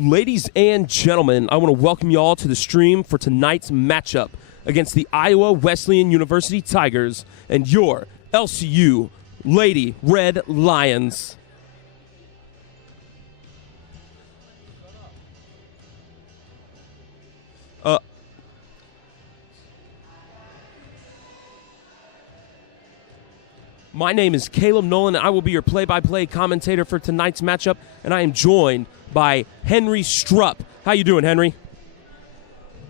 Ladies and gentlemen, I want to welcome you all to the stream for tonight's matchup against the Iowa Wesleyan University Tigers and your LCU Lady Red Lions. My name is Caleb Nolan, and I will be your play-by-play commentator for tonight's matchup, and I am joined by Henry Strupp. How you doing, Henry?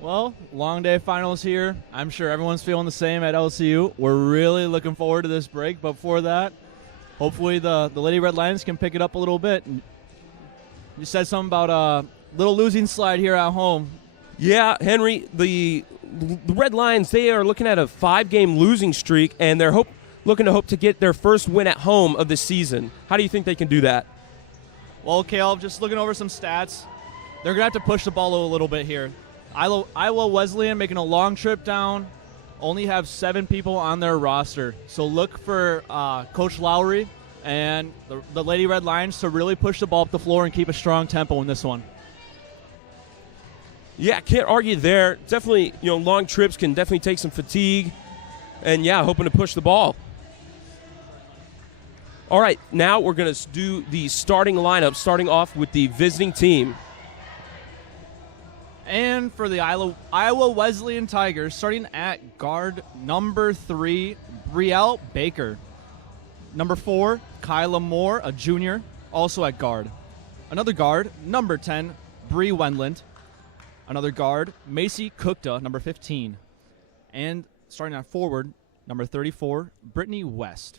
Well, long day finals here. I'm sure everyone's feeling the same at LCU. We're really looking forward to this break, but before that, hopefully the Lady Red Lions can pick it up a little bit. You said something about a little losing slide here at home. Yeah, Henry, the Red Lions, they are looking at a 5-game losing streak, and they're looking to get their first win at home of the season. How do you think they can do that? Well, Caleb, just looking over some stats, they're going to have to push the ball a little bit here. Iowa Wesleyan making a long trip down, only have 7 people on their roster. So look for Coach Lowry and the Lady Red Lions to really push the ball up the floor and keep a strong tempo in this one. Yeah, can't argue there. Definitely, long trips can definitely take some fatigue. And, yeah, hoping to push the ball. All right, now we're going to do the starting lineup, starting off with the visiting team. And for the Iowa Wesleyan Tigers, starting at guard number 3, Brielle Baker. Number 4, Kyla Moore, a junior, also at guard. Another guard, number 10, Bree Wendland. Another guard, Macy Cookta, number 15. And starting at forward, number 34, Brittany West.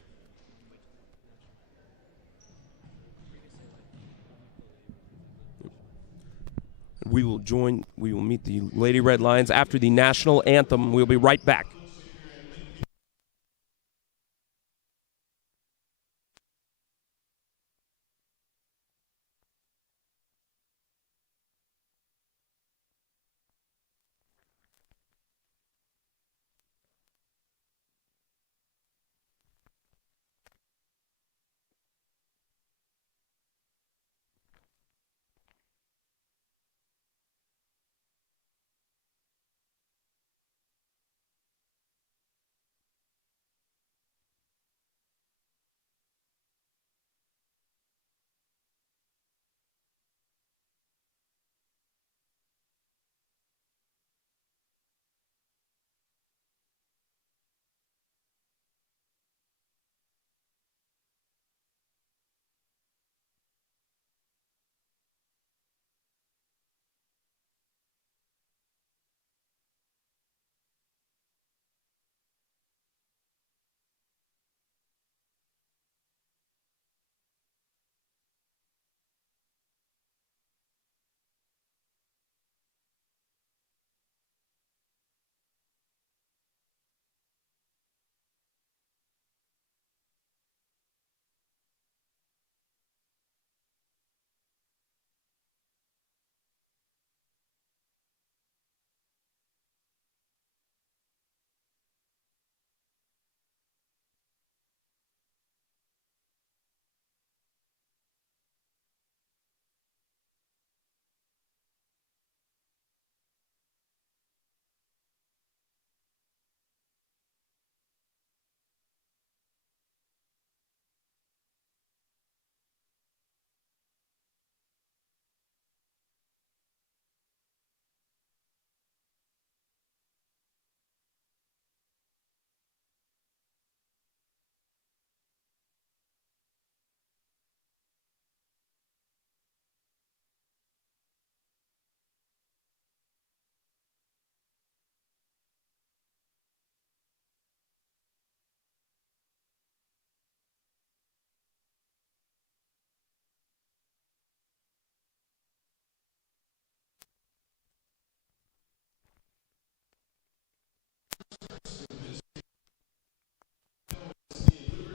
We will meet the Lady Red Lions after the national anthem. We'll be right back.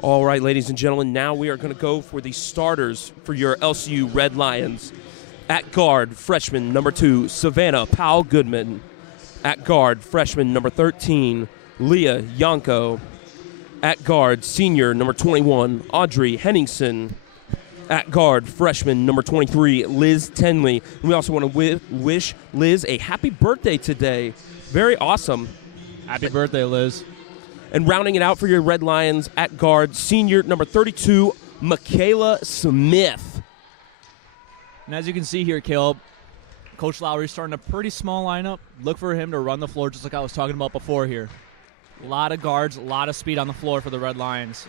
All right, ladies and gentlemen, now we are going to go for the starters for your LCU Red Lions. At guard, freshman number 2, Savannah Powell-Goodman. At guard, freshman number 13, Leah Yanko. At guard, senior number 21, Audrey Henningsen. At guard, freshman number 23, Liz Tenley. And we also want to wish Liz a happy birthday today. Very awesome. Happy birthday, Liz. And rounding it out for your Red Lions at guard, senior number 32, Kyla Smith. And as you can see here, Caleb, Coach Lowry's starting a pretty small lineup. Look for him to run the floor just like I was talking about before here. A lot of guards, a lot of speed on the floor for the Red Lions.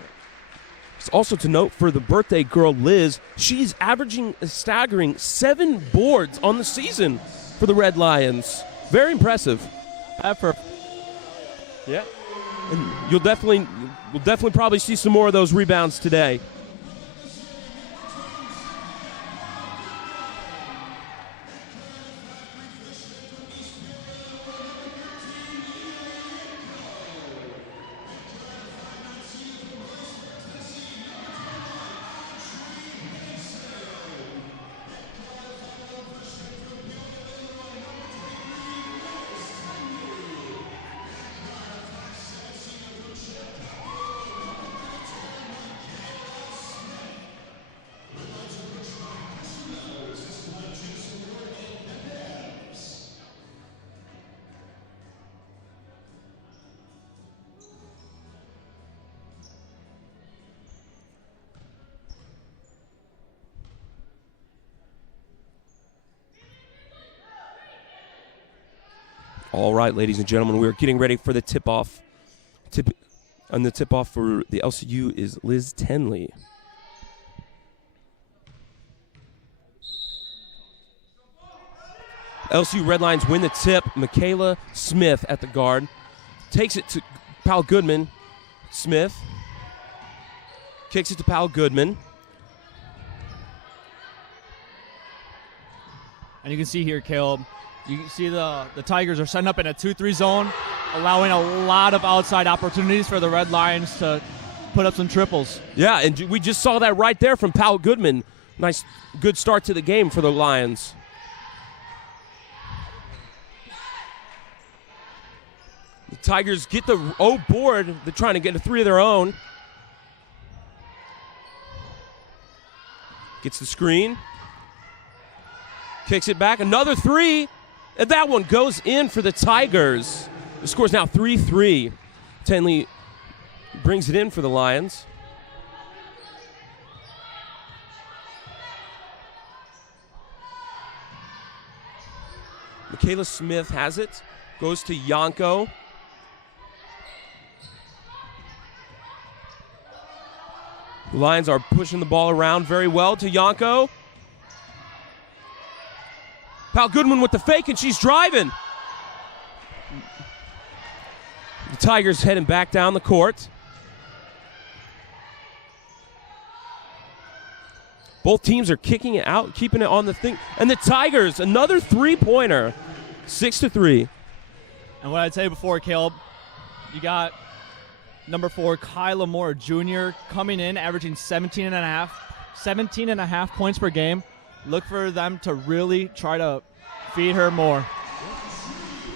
It's also to note for the birthday girl, Liz, she's averaging a staggering 7 boards on the season for the Red Lions. Very impressive. Effort. Yeah. And we'll definitely probably see some more of those rebounds today. All right, ladies and gentlemen, we are getting ready for the tip-off. And the tip-off for the LCU is Liz Tenley. LCU Red Lions win the tip. Kyla Smith at the guard. Takes it to Powell Goodman. Smith. Kicks it to Powell Goodman. And you can see here, Caleb, you can see the Tigers are setting up in a 2-3 zone, allowing a lot of outside opportunities for the Red Lions to put up some triples. Yeah, and we just saw that right there from Powell Goodman. Nice, good start to the game for the Lions. The Tigers get the board. They're trying to get a 3 of their own. Gets the screen. Kicks it back. Another 3. And that one goes in for the Tigers. The score's now 3-3. Tenley brings it in for the Lions. Kyla Smith has it. Goes to Yanko. The Lions are pushing the ball around very well to Yanko. Powell Goodman with the fake, and she's driving. The Tigers heading back down the court. Both teams are kicking it out, keeping it on the thing. And the Tigers, another 3-pointer, 6-3. And what I'd say before, Caleb, you got number 4, Kyla Moore, Jr., coming in, averaging 17 and a half points per game. Look for them to really try to feed her more.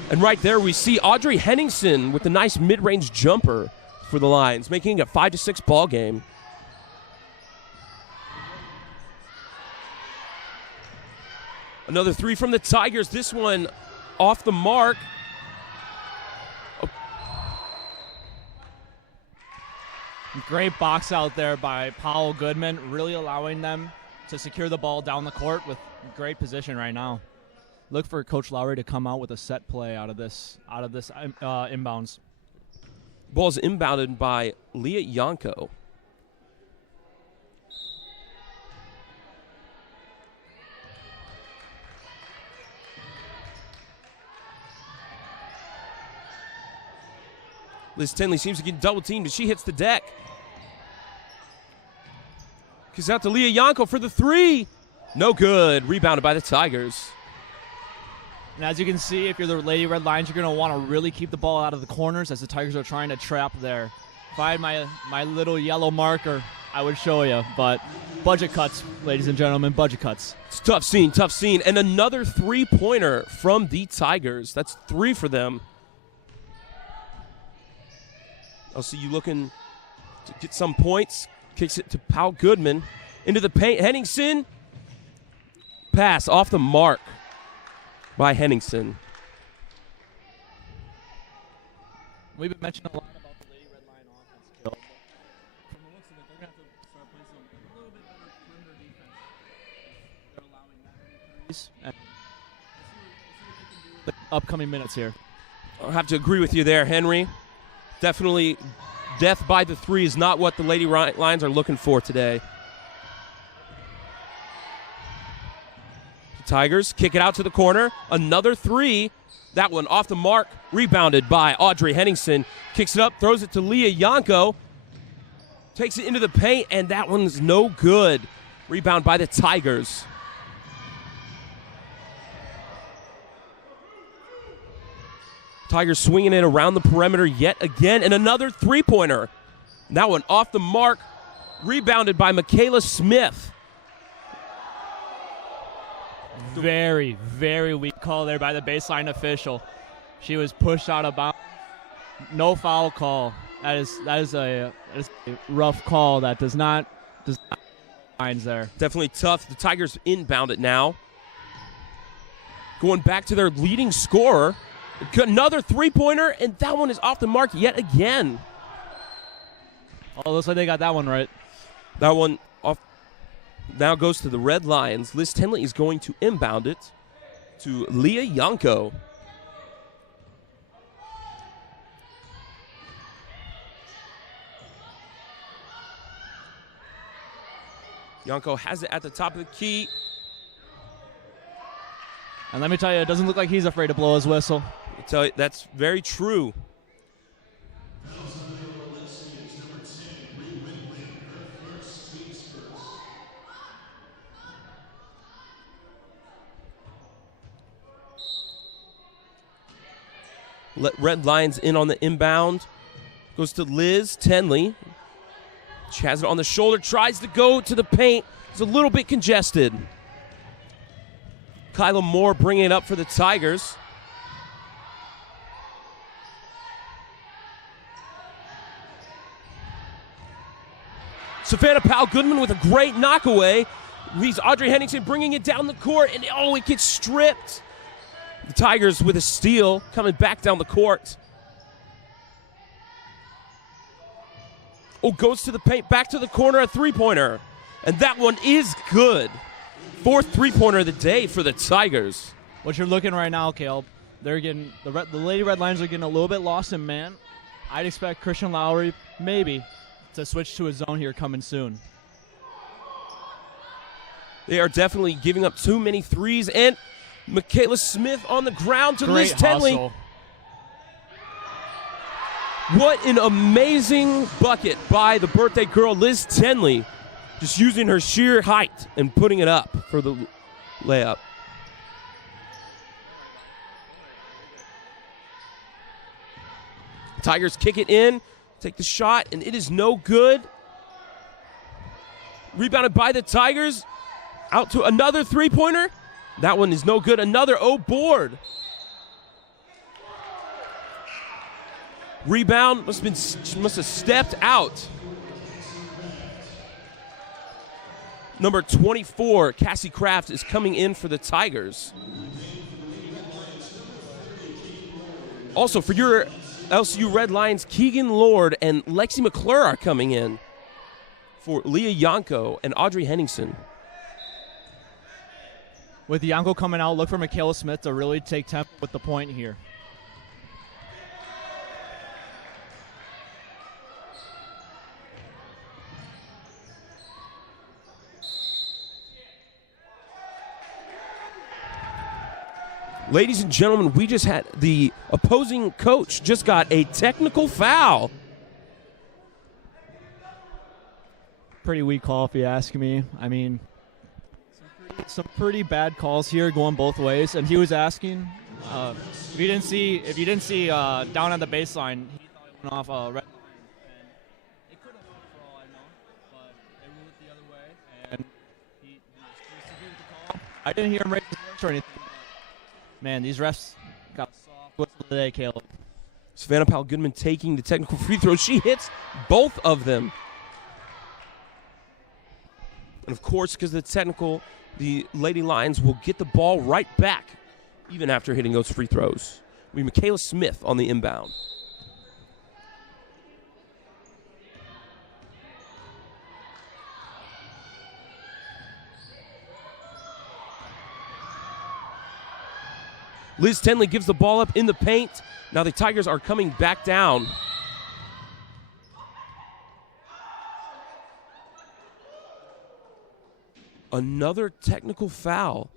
And right there we see Audrey Henningsen with a nice mid-range jumper for the Lions, making it a 5-6 ball game. Another 3 from the Tigers. This one off the mark. Great box out there by Powell Goodman, really allowing them to secure the ball down the court with great position right now. Look for Coach Lowry to come out with a set play out of this inbounds. Ball's inbounded by Leah Yanko. Liz Tenley seems to get double teamed as she hits the deck. Kicks out to Leah Yanko for the 3. No good. Rebounded by the Tigers. And as you can see, if you're the Lady Red Lions, you're going to want to really keep the ball out of the corners as the Tigers are trying to trap there. If I had my little yellow marker, I would show you. But budget cuts, ladies and gentlemen, budget cuts. It's a tough scene. And another 3-pointer from the Tigers. That's 3 for them. LCU looking to get some points. Kicks it to Powell Goodman. into the paint. Henningsen. Pass off the mark by Henningsen. We've been mentioning a lot about the Lady Red Lion offense, Kill. From the looks of it, they're going to have to start playing some a little bit better perimeter defense. They're allowing that many threes. And we'll see what they can do with the upcoming minutes here. I'll have to agree with you there, Henry. Definitely death by the three is not what the Lady Lions are looking for today. The Tigers kick it out to the corner. Another three. That one off the mark. Rebounded by Audrey Henningsen. Kicks it up, throws it to Leah Yanko. Takes it into the paint, and that one's no good. Rebound by the Tigers. Tigers swinging it around the perimeter yet again, and another three-pointer. That one off the mark, rebounded by Michaela Smith. Very, very weak call there by the baseline official. She was pushed out of bounds. No foul call. That is a rough call. That does not lines there. Definitely tough. The Tigers inbound it now. Going back to their leading scorer. Another three-pointer, and that one is off the mark yet again. Oh, looks like they got that one right. That one off. Now goes to the Red Lions. Liz Tenley is going to inbound it to Leah Yanko. Yanko has it at the top of the key. And let me tell you, it doesn't look like he's afraid to blow his whistle. I tell you, that's very true. Let Red Lions in on the inbound. Goes to Liz Tenley. She has it on the shoulder, tries to go to the paint. It's a little bit congested. Kyla Moore bringing it up for the Tigers. Savannah Powell-Goodman with a great knockaway. Leaves Audrey Henningsen bringing it down the court, and it gets stripped. The Tigers with a steal coming back down the court. Oh, goes to the paint, back to the corner, a three-pointer. And that one is good. Fourth three-pointer of the day for the Tigers. What you're looking right now, Caleb, they're getting the Lady Red Lions are getting a little bit lost in man. I'd expect Christian Lowry maybe to switch to a zone here coming soon. They are definitely giving up too many threes, and Michaela Smith on the ground to Liz Tenley. Hustle. What an amazing bucket by the birthday girl, Liz Tenley. Just using her sheer height and putting it up for the layup. Tigers kick it in, take the shot, and it is no good. Rebounded by the Tigers. Out to another three-pointer. That one is no good. Another board. Rebound must have stepped out. Number 24, Cassie Kraft, is coming in for the Tigers. Also, for your LCU Red Lions, Keegan Lord and Lexi McClure are coming in for Leah Yanko and Audrey Henningsen. With Yanko coming out, look for Michaela Smith to really take temp with the point here. Ladies and gentlemen, we just had the opposing coach just got a technical foul. Pretty weak call if you ask me. I mean, some pretty bad calls here going both ways. And he was asking if you didn't see down on the baseline, he thought it went off a red line. And it could have went for all I know, but they ruled it the other way. And he disagreed with the call. I didn't hear him raise his voice or anything. Man, these refs got a soft whistle today, Caleb. Savannah Powell-Goodman taking the technical free throw. She hits both of them. And, of course, because of the technical, the Lady Lions will get the ball right back, even after hitting those free throws. We have Kyla Smith on the inbound. Liz Tenley gives the ball up in the paint. Now the Tigers are coming back down. Another technical foul.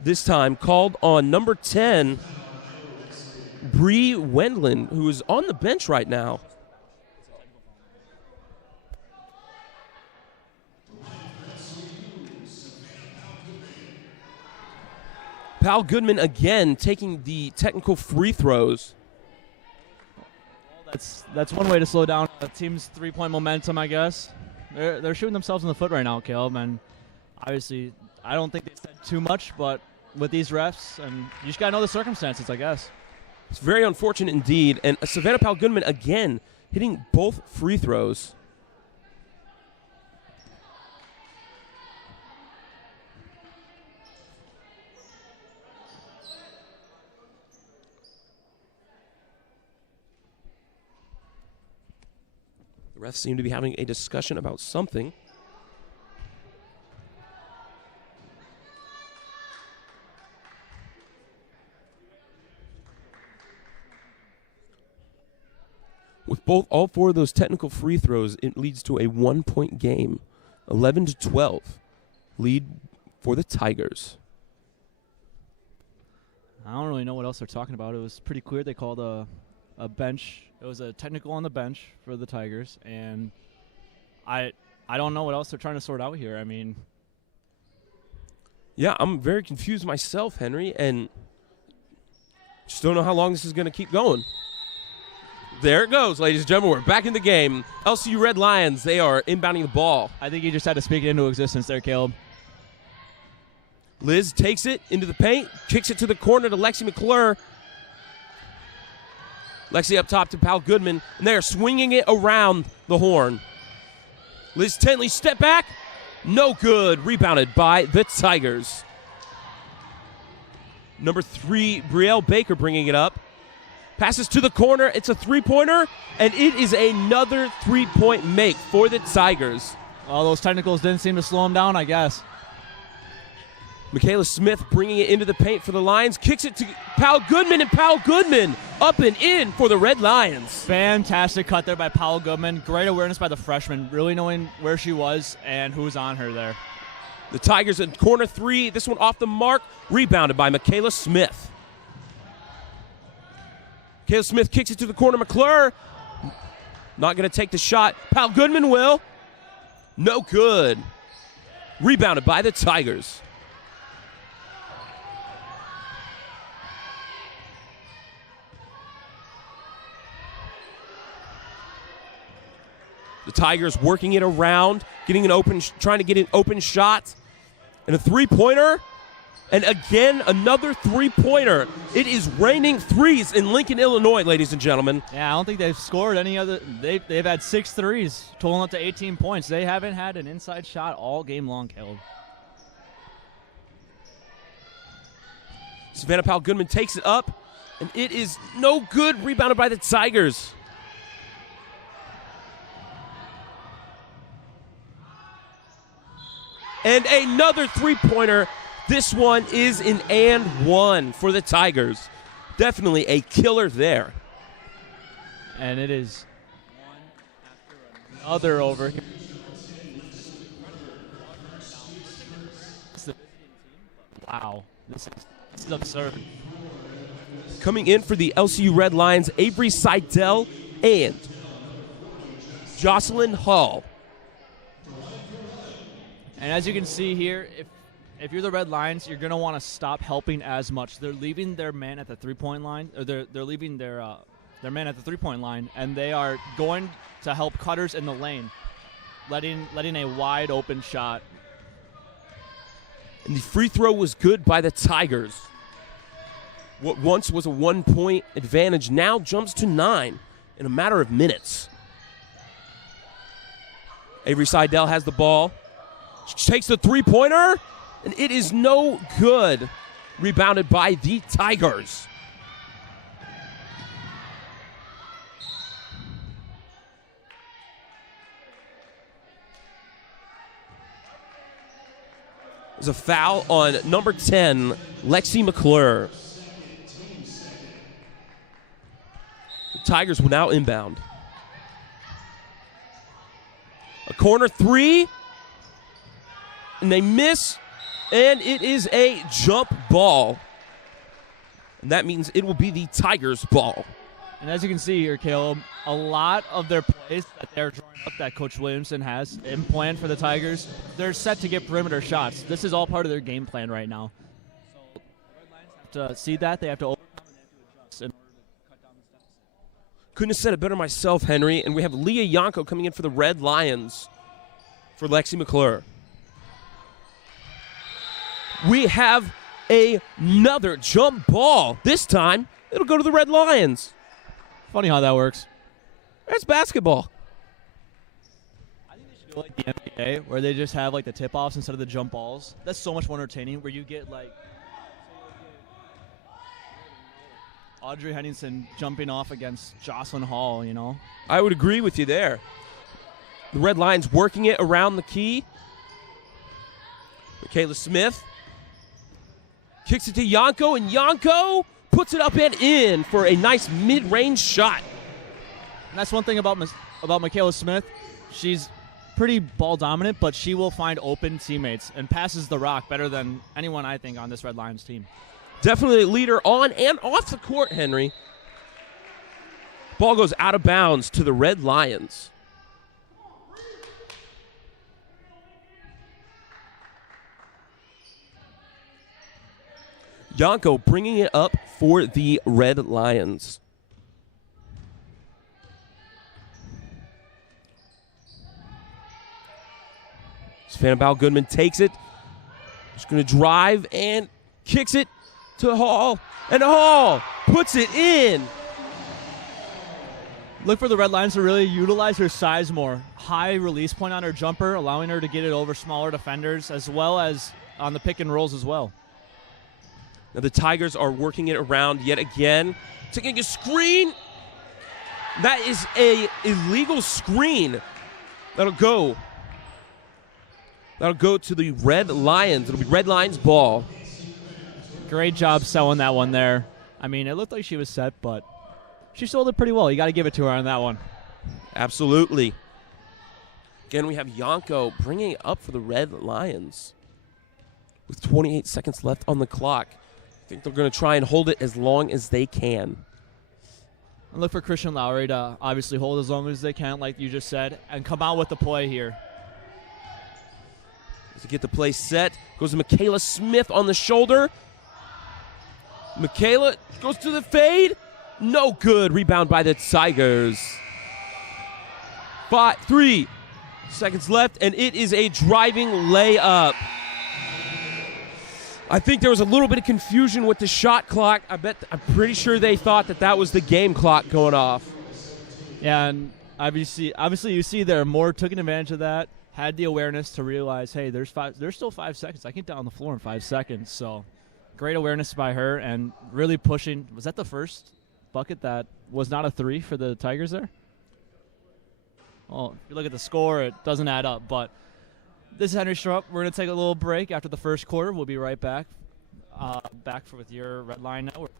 This time called on number 10, Bree Wendland, who is on the bench right now. Pal Goodman again taking the technical free throws. That's one way to slow down a team's three-point momentum, I guess. They're shooting themselves in the foot right now, Caleb, and obviously I don't think they said too much, but with these refs, and you just got to know the circumstances, I guess. It's very unfortunate indeed, and Savannah Pal Goodman again hitting both free throws. The refs seem to be having a discussion about something. With all four of those technical free throws, it leads to a 1-point game. 11-12 lead for the Tigers. I don't really know what else they're talking about. It was pretty clear they called a bench. It was a technical on the bench for the Tigers, and I don't know what else they're trying to sort out here. I mean, yeah, I'm very confused myself, Henry, and just don't know how long this is going to keep going. There it goes, ladies and gentlemen. We're back in the game. LCU Red Lions, they are inbounding the ball. I think you just had to speak it into existence there, Caleb. Liz takes it into the paint, kicks it to the corner to Lexi McClure. Lexi up top to Pal Goodman, and they are swinging it around the horn. Liz Tenley, step back. No good. Rebounded by the Tigers. Number 3, Brielle Baker bringing it up. Passes to the corner. It's a three-pointer, and it is another three-point make for the Tigers. All those technicals didn't seem to slow them down, I guess. Michaela Smith bringing it into the paint for the Lions. Kicks it to Pal Goodman, and Pal Goodman up and in for the Red Lions. Fantastic cut there by Pal Goodman. Great awareness by the freshman, really knowing where she was and who was on her there. The Tigers in corner 3. This one off the mark. Rebounded by Michaela Smith. Michaela Smith kicks it to the corner. McClure not going to take the shot. Pal Goodman will. No good. Rebounded by the Tigers. The Tigers working it around, trying to get an open shot, and a three-pointer, and again another three-pointer. It is raining threes in Lincoln, Illinois, ladies and gentlemen. Yeah, I don't think they've scored any other. They've had 6 threes, totaling up to 18 points. They haven't had an inside shot all game long, Caleb. Savannah Pal Goodman takes it up, and it is no good. Rebounded by the Tigers. And another three-pointer. This one is an and one for the Tigers. Definitely a killer there. And it is one after another over here. Wow, this is absurd. Coming in for the LCU Red Lions, Avery Seidel and Jocelyn Hall. And as you can see here, if you're the Red Lions, you're going to want to stop helping as much. They're leaving their man at the three-point line, or they're leaving their man at the three-point line, and they are going to help cutters in the lane, letting a wide open shot. And the free throw was good by the Tigers. What once was a 1-point advantage now jumps to 9 in a matter of minutes. Avery Seidel has the ball. takes the three-pointer, and it is no good. Rebounded by the Tigers. There's a foul on number 10, Lexi McClure. The Tigers will now inbound. A corner three, and they miss, and it is a jump ball. And that means it will be the Tigers' ball. And as you can see here, Caleb, a lot of their plays that they're drawing up that Coach Williamson has in plan for the Tigers, they're set to get perimeter shots. This is all part of their game plan right now. So the Red Lions have to see that. They have to overcome and they have to adjust in order to cut down this deficit. Couldn't have said it better myself, Henry. And we have Leah Yanko coming in for the Red Lions for Lexi McClure. We have another jump ball. This time, it'll go to the Red Lions. Funny how that works. It's basketball. I think they should do like the NBA, where they just have like the tip-offs instead of the jump balls. That's so much more entertaining, where you get like Audrey Henningsen jumping off against Jocelyn Hall, you know? I would agree with you there. The Red Lions working it around the key. Michaela Smith kicks it to Yanko, and Yanko puts it up and in for a nice mid-range shot. And that's one thing about Michaela Smith. She's pretty ball dominant, but she will find open teammates and passes the rock better than anyone, I think, on this Red Lions team. Definitely a leader on and off the court, Henry. Ball goes out of bounds to the Red Lions. Yanko bringing it up for the Red Lions. Savannah Goodman takes it. She's going to drive and kicks it to Hall. And Hall puts it in. Look for the Red Lions to really utilize her size more. High release point on her jumper, allowing her to get it over smaller defenders, as well as on the pick and rolls as well. Now the Tigers are working it around yet again. Taking a screen. That is a illegal screen. That'll go to the Red Lions. It'll be Red Lions ball. Great job selling that one there. I mean, it looked like she was set, but she sold it pretty well. You got to give it to her on that one. Absolutely. Again, we have Yanko bringing it up for the Red Lions with 28 seconds left on the clock. I think they're going to try and hold it as long as they can. And look for Christian Lowry to obviously hold as long as they can, like you just said, and come out with the play here. To get the play set, goes to Michaela Smith on the shoulder. Michaela goes to the fade. No good. Rebound by the Tigers. 3 seconds left, and it is a driving layup. I think there was a little bit of confusion with the shot clock. I'm pretty sure they thought that was the game clock going off. Yeah, and obviously you see there Moore took advantage of that, had the awareness to realize, hey, there's still 5 seconds. I can get down on the floor in 5 seconds. So great awareness by her and really pushing. Was that the first bucket that was not a three for the Tigers there? Well, if you look at the score, it doesn't add up, but this is Henry Strupp. We're going to take a little break after the first quarter. We'll be right back. With your Red Line Network.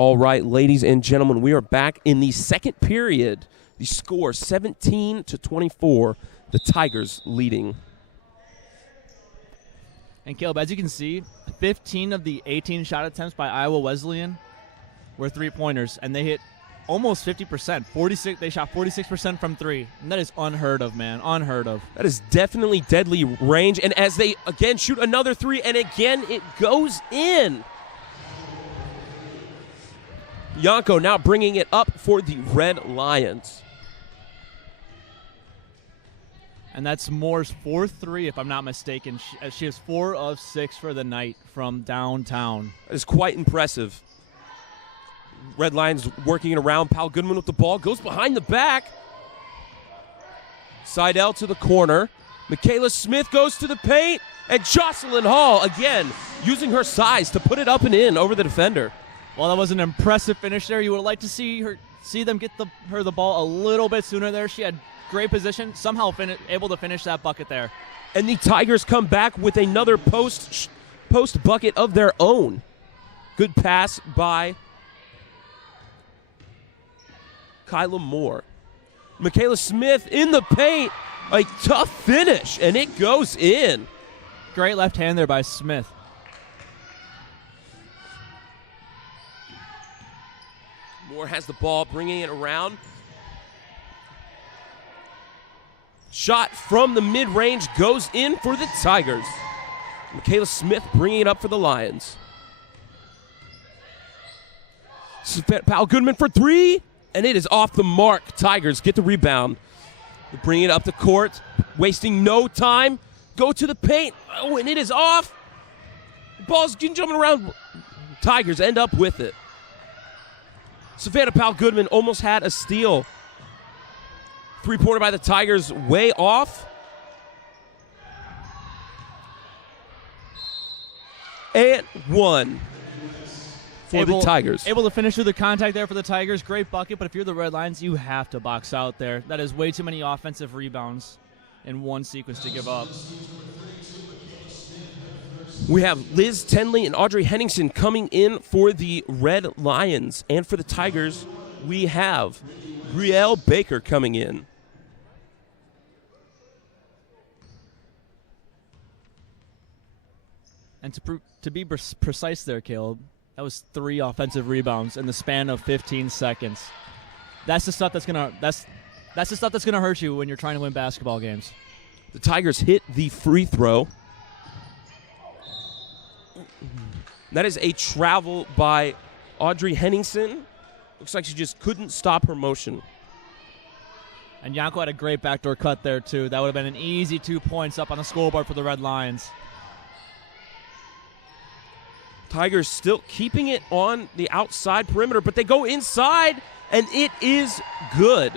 All right, ladies and gentlemen, we are back in the second period. The score 17-24, the Tigers leading. And Caleb, as you can see, 15 of the 18 shot attempts by Iowa Wesleyan were three-pointers, and they hit almost 50%. 46. They shot 46% from three, and that is unheard of, man. Unheard of. That is definitely deadly range, and as they again shoot another three, and again it goes in. Yanko now bringing it up for the Red Lions. And that's Moore's fourth three, if I'm not mistaken. She is 4 of 6 for the night from downtown. That is quite impressive. Red Lions working it around. Powell Goodman with the ball. Goes behind the back. Seidel to the corner. Michaela Smith goes to the paint. And Jocelyn Hall, again, using her size to put it up and in over the defender. Well, that was an impressive finish there. You would like to see them get her the ball a little bit sooner there. She had great position, somehow able to finish that bucket there. And the Tigers come back with another post bucket of their own. Good pass by Kyla Moore. Michaela Smith in the paint. A tough finish, and it goes in. Great left hand there by Smith. Moore has the ball, bringing it around. Shot from the mid-range goes in for the Tigers. Michaela Smith bringing it up for the Lions. Powell Goodman for three, and it is off the mark. Tigers get the rebound. They bring it up the court, wasting no time. Go to the paint. Oh, and it is off. The ball's jumping around. Tigers end up with it. Savannah Powell Goodman almost had a steal. Three-pointer by the Tigers, way off. And one for the Tigers. Able to finish through the contact there for the Tigers. Great bucket, but if you're the Red Lions, you have to box out there. That is way too many offensive rebounds in one sequence to give up. We have Liz Tenley and Audrey Henningsen coming in for the Red Lions. And for the Tigers, we have Brielle Baker coming in. And to be precise there, Caleb, that was 3 offensive rebounds in the span of 15 seconds. That's the stuff that's gonna hurt you when you're trying to win basketball games. The Tigers hit the free throw. That is a travel by Audrey Henningsen. Looks like she just couldn't stop her motion. And Yanko had a great backdoor cut there, too. That would have been an easy 2 points up on the scoreboard for the Red Lions. Tigers still keeping it on the outside perimeter, but they go inside, and it is good.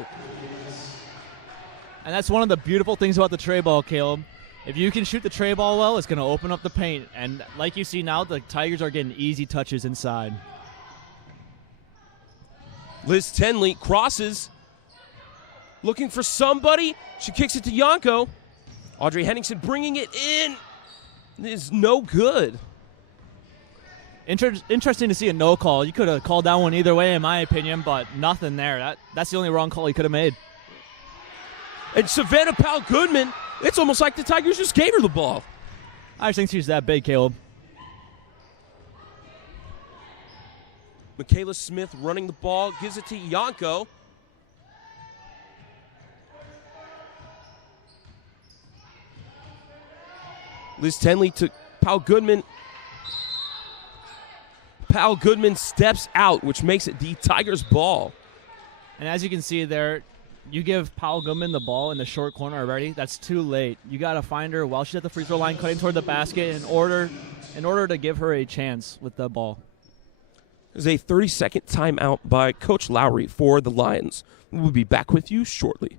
And that's one of the beautiful things about the tray ball, Caleb. If you can shoot the tray ball well, it's going to open up the paint. And like you see now, the Tigers are getting easy touches inside. Liz Tenley crosses, looking for somebody. She kicks it to Yanko. Audrey Henningsen bringing it in. It is no good. Interesting to see a no call. You could have called that one either way, in my opinion, but nothing there. That's the only wrong call he could have made. And Savannah Powell Goodman, it's almost like the Tigers just gave her the ball. I just think she's that big, Caleb. Michaela Smith running the ball, gives it to Yanko. Liz Tenley to Powell Goodman. Powell Goodman steps out, which makes it the Tigers' ball. And as you can see there, you give Powell Goodman the ball in the short corner already. That's too late. You got to find her while she's at the free throw line, cutting toward the basket in order to give her a chance with the ball. There's a 30-second timeout by Coach Lowry for the Lions. We'll be back with you shortly.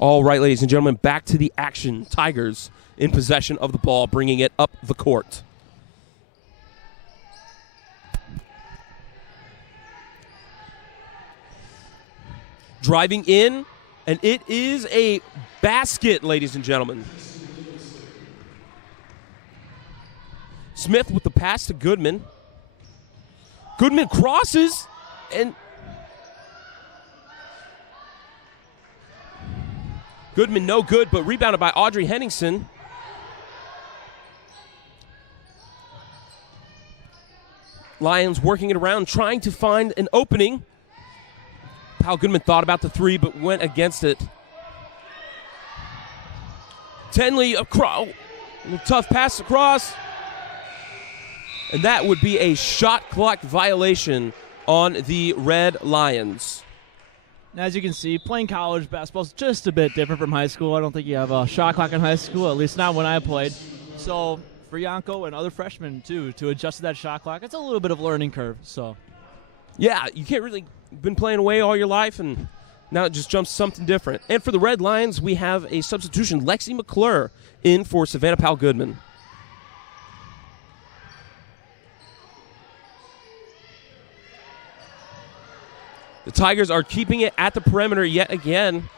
All right, ladies and gentlemen, back to the action. Tigers in possession of the ball, bringing it up the court. Driving in, and it is a basket, ladies and gentlemen. Smith with the pass to Goodman. Goodman crosses, and Goodman no good, but rebounded by Audrey Henningsen. Lions working it around, trying to find an opening. Powell Goodman thought about the three, but went against it. Tenley across, tough pass across. And that would be a shot clock violation on the Red Lions. As you can see, playing college basketball is just a bit different from high school. I don't think you have a shot clock in high school, at least not when I played. So for Yanko and other freshmen, too, to adjust to that shot clock, it's a little bit of a learning curve. So, yeah, you can't really been playing away all your life, and now it just jumps something different. And for the Red Lions, we have a substitution, Lexi McClure, in for Savannah Powell Goodman. The Tigers are keeping it at the perimeter yet again.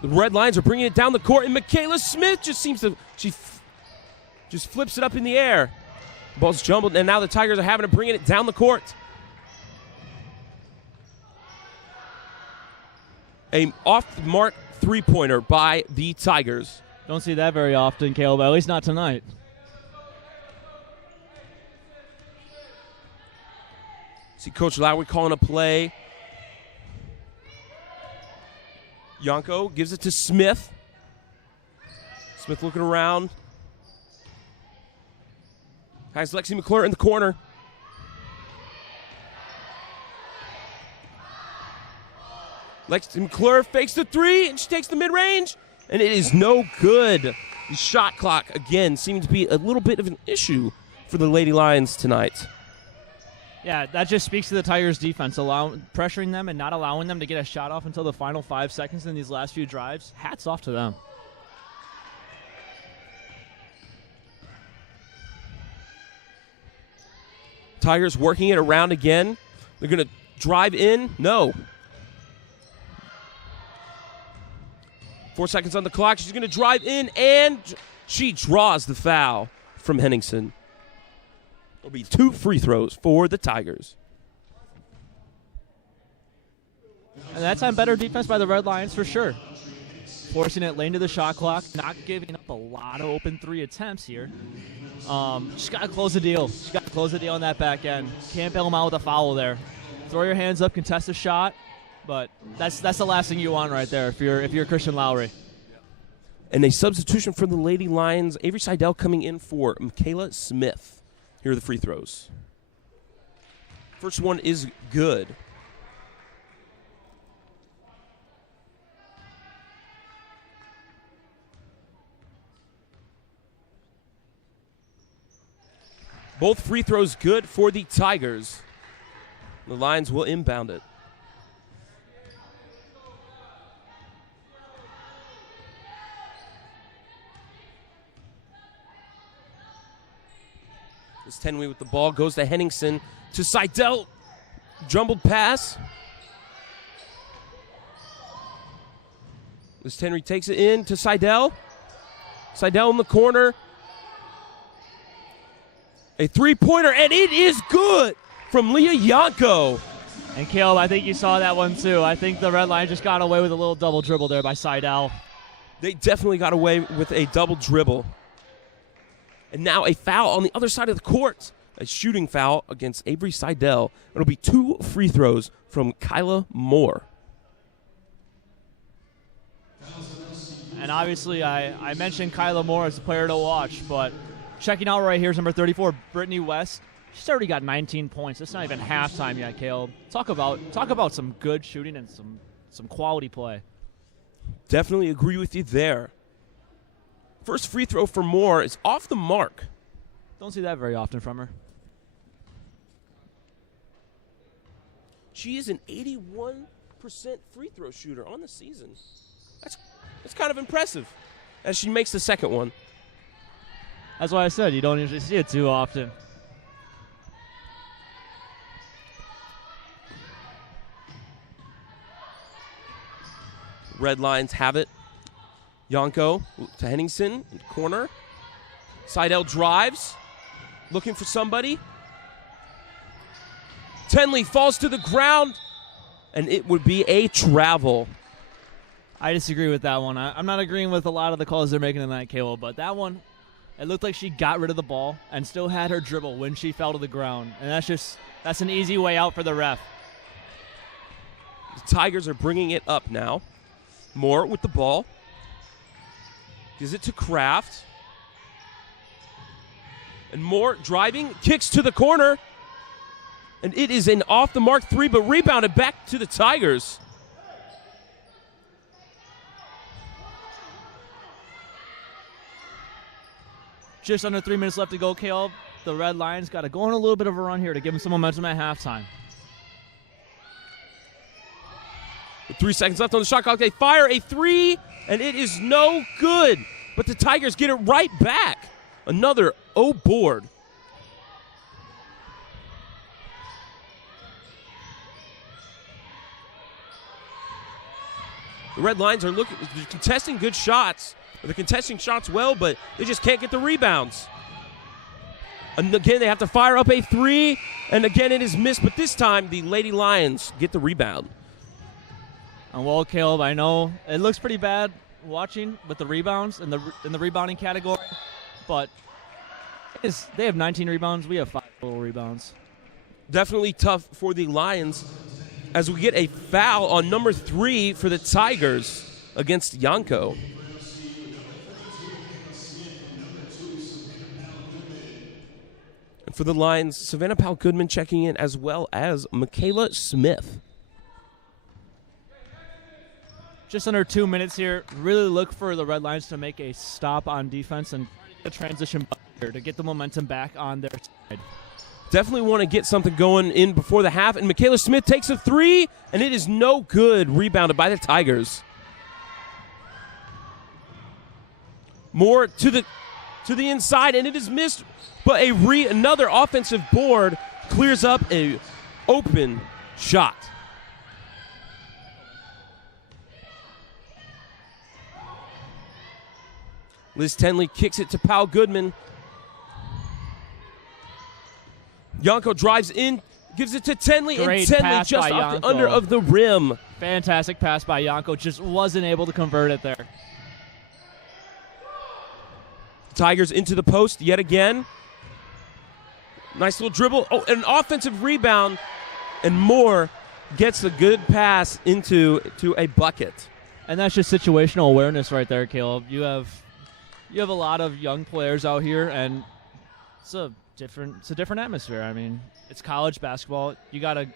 The Red Lions are bringing it down the court, and Michaela Smith just seems to, just flips it up in the air. The ball's jumbled, and now the Tigers are having to bring it down the court. A off-the-mark three-pointer by the Tigers. Don't see that very often, Caleb, at least not tonight. See Coach Lowry calling a play. Yanko gives it to Smith. Smith looking around. Has Lexi McClure in the corner. Lexi McClure fakes the three, and she takes the mid-range, and it is no good. The shot clock, again, seems to be a little bit of an issue for the Lady Lions tonight. Yeah, that just speaks to the Tigers' defense, pressuring them and not allowing them to get a shot off until the final 5 seconds in these last few drives. Hats off to them. Tigers working it around again. They're going to drive in. No. 4 seconds on the clock. She's going to drive in, and she draws the foul from Henningsen. It'll be 2 free throws for the Tigers. And that's on better defense by the Red Lions for sure. Forcing it lane to the shot clock, not giving up a lot of open 3 attempts here. Just got to close the deal. Just got to close the deal on that back end. Can't bail them out with a foul there. Throw your hands up, contest a shot, but that's the last thing you want right there if you're Christian Lowry. And a substitution for the Lady Lions, Avery Seidel coming in for Michaela Smith. Here are the free throws. First one is good. Both free throws good for the Tigers. The Lions will inbound it. This Tenway with the ball goes to Henningsen to Seidel. Jumbled pass. This Tenry takes it in to Seidel. Seidel in the corner. A three-pointer, and it is good from Leah Yanko. And Caleb, I think you saw that one too. I think the Red Lions just got away with a little double dribble there by Seidel. They definitely got away with a double dribble. And now a foul on the other side of the court. A shooting foul against Avery Seidel. It'll be 2 free throws from Kyla Moore. And obviously I mentioned Kyla Moore as a player to watch, but checking out right here is number 34, Brittany West. She's already got 19 points. It's not even halftime yet, Caleb. Talk about some good shooting and some quality play. Definitely agree with you there. First free throw for Moore is off the mark. Don't see that very often from her. She is an 81% free throw shooter on the season. That's kind of impressive as she makes the second one. That's why I said you don't usually see it too often. Red Lions have it. Yanko to Henningsen in the corner. Seidel drives, looking for somebody. Tenley falls to the ground, and it would be a travel. I disagree with that one. I'm not agreeing with a lot of the calls they're making tonight, Caleb, but that one, it looked like she got rid of the ball and still had her dribble when she fell to the ground, and that's an easy way out for the ref. The Tigers are bringing it up now. Moore with the ball. Gives it to Kraft. And Moore driving, kicks to the corner. And it is an off-the-mark three, but rebounded back to the Tigers. Just under 3 minutes left to go, Caleb. The Red Lions got to go on a little bit of a run here to give them some momentum at halftime. With 3 seconds left on the shot clock, they fire a three, and it is no good. But the Tigers get it right back. Another board. The Red Lions are contesting good shots. They're contesting shots well, but they just can't get the rebounds. And again, they have to fire up a three, and again it is missed, but this time the Lady Lions get the rebound. And well, Caleb, I know it looks pretty bad watching with the rebounds in the rebounding category, but they have 19 rebounds. We have 5 total rebounds. Definitely tough for the Lions as we get a foul on number 3 for the Tigers against Yanko. And for the Lions, Savannah Powell-Goodman checking in, as well as Michaela Smith. Just under 2 minutes here. Really look for the Red Lions to make a stop on defense and a transition here to get the momentum back on their side. Definitely want to get something going in before the half. And Michaela Smith takes a three, and it is no good. Rebounded by the Tigers. Moore to the inside, and it is missed. But another offensive board clears up a open shot. Liz Tenley kicks it to Powell-Goodman. Yanko drives in, gives it to Tenley, Great and Tenley pass just by off the Yanko. under of the rim. Fantastic pass by Yanko. Just wasn't able to convert it there. Tigers into the post yet again. Nice little dribble. Oh, an offensive rebound. And Moore gets a good pass into a bucket. And that's just situational awareness right there, Caleb. You have a lot of young players out here, and it's a different atmosphere. I mean, it's college basketball. You gotta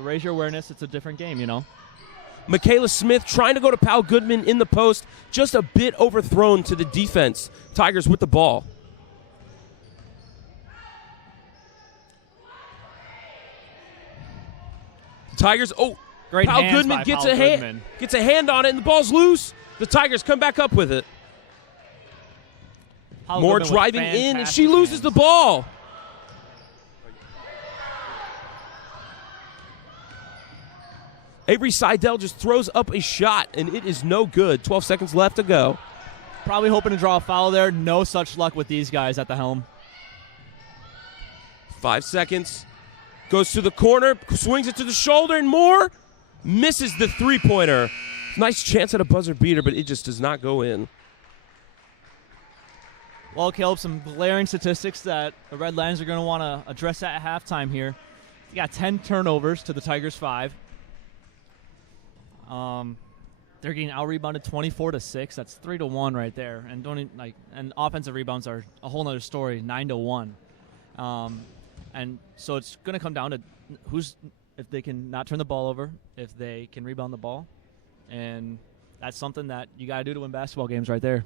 raise your awareness. It's a different game, you know. Michaela Smith trying to go to Powell-Goodman in the post, just a bit overthrown to the defense. Tigers with the ball. Tigers, Great Powell-Goodman hands by gets Powell-Goodman. gets a hand on it, and the ball's loose. The Tigers come back up with it. Moore driving in, and she loses the ball. Avery Seidel just throws up a shot, and it is no good. 12 seconds left to go. Probably hoping to draw a foul there. No such luck with these guys at the helm. 5 seconds. Goes to the corner, swings it to the shoulder, and Moore misses the three-pointer. Nice chance at a buzzer beater, but it just does not go in. Well, Caleb, some glaring statistics that the Red Lions are going to want to address at halftime here. You got 10 turnovers to the Tigers' 5. They're getting out-rebounded 24-6. That's 3-1 right there. And offensive rebounds are a whole other story, 9-1. And so it's going to come down to if they can not turn the ball over, if they can rebound the ball, and that's something that you got to do to win basketball games right there.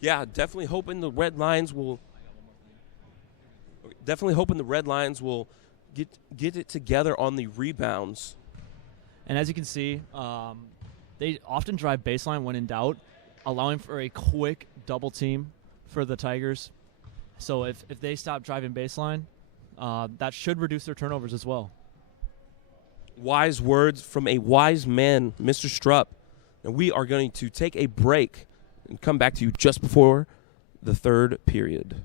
Yeah, definitely hoping the Red Lions will get it together on the rebounds. And as you can see, they often drive baseline when in doubt, allowing for a quick double team for the Tigers. So if they stop driving baseline, that should reduce their turnovers as well. Wise words from a wise man, Mr. Strupp. And we are going to take a break and come back to you just before the third period.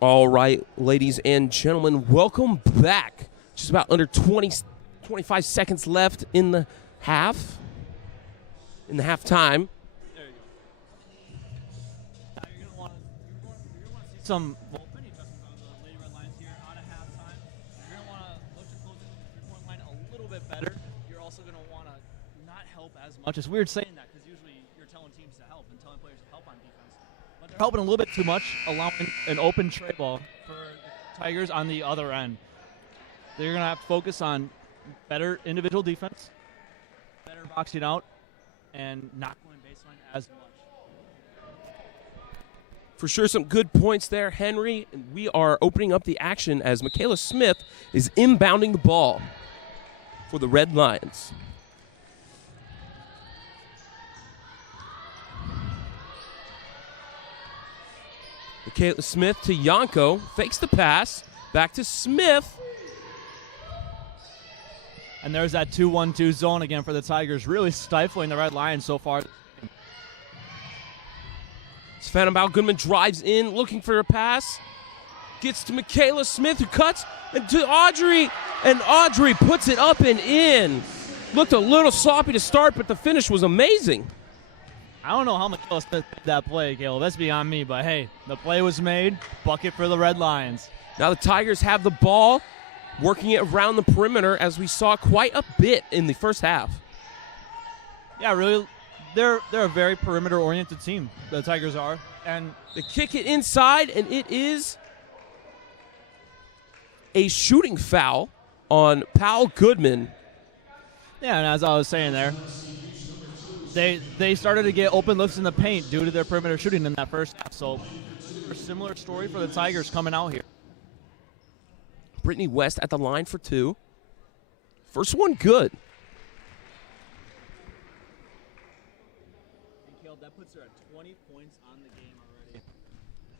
All right, ladies and gentlemen, welcome back. Just about under 25 seconds left in the half. In the halftime. There you go. Now you're going to want to see some bullpen adjustments on the Lady Red Lions here out of halftime. You're going to want to look to close the three-point line a little bit better. You're also going to want to not help as much. It's weird saying that because usually you're telling teams to help and telling players to help on defense. But they're helping a little bit too much, allowing an open tray ball for the Tigers on the other end. They're going to have to focus on better individual defense, better boxing out, and not going baseline as much. For sure, some good points there, Henry. We are opening up the action as Michaela Smith is inbounding the ball for the Red Lions. Michaela Smith to Yanko, fakes the pass, back to Smith. And there's that 2-1-2 zone again for the Tigers, really stifling the Red Lions so far. Savannah Bal-Goodman drives in, looking for a pass. Gets to Michaela Smith, who cuts, and to Audrey. And Audrey puts it up and in. Looked a little sloppy to start, but the finish was amazing. I don't know how Michaela Smith did that play, Caleb. That's beyond me, but hey, the play was made. Bucket for the Red Lions. Now the Tigers have the ball, working it around the perimeter, as we saw quite a bit in the first half. Yeah, really, they're a very perimeter-oriented team, the Tigers are. And they kick it inside, and it is a shooting foul on Powell Goodman. Yeah, and as I was saying there, they started to get open looks in the paint due to their perimeter shooting in that first half. So a similar story for the Tigers coming out here. Brittany West at the line for two. First one good. And Caleb, that puts her at 20 points on the game already.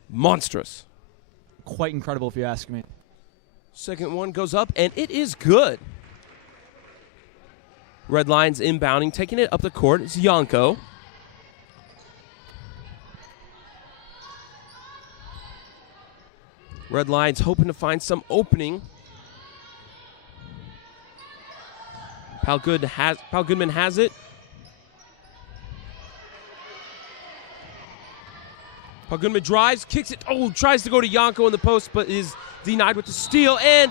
Monstrous. Quite incredible if you ask me. Second one goes up, and it is good. Red Lions inbounding, taking it up the court. It's Yanko. Red Lions hoping to find some opening. Powell Goodman has it. Powell Goodman drives, kicks it. Oh, tries to go to Yanko in the post, but is denied with the steal. And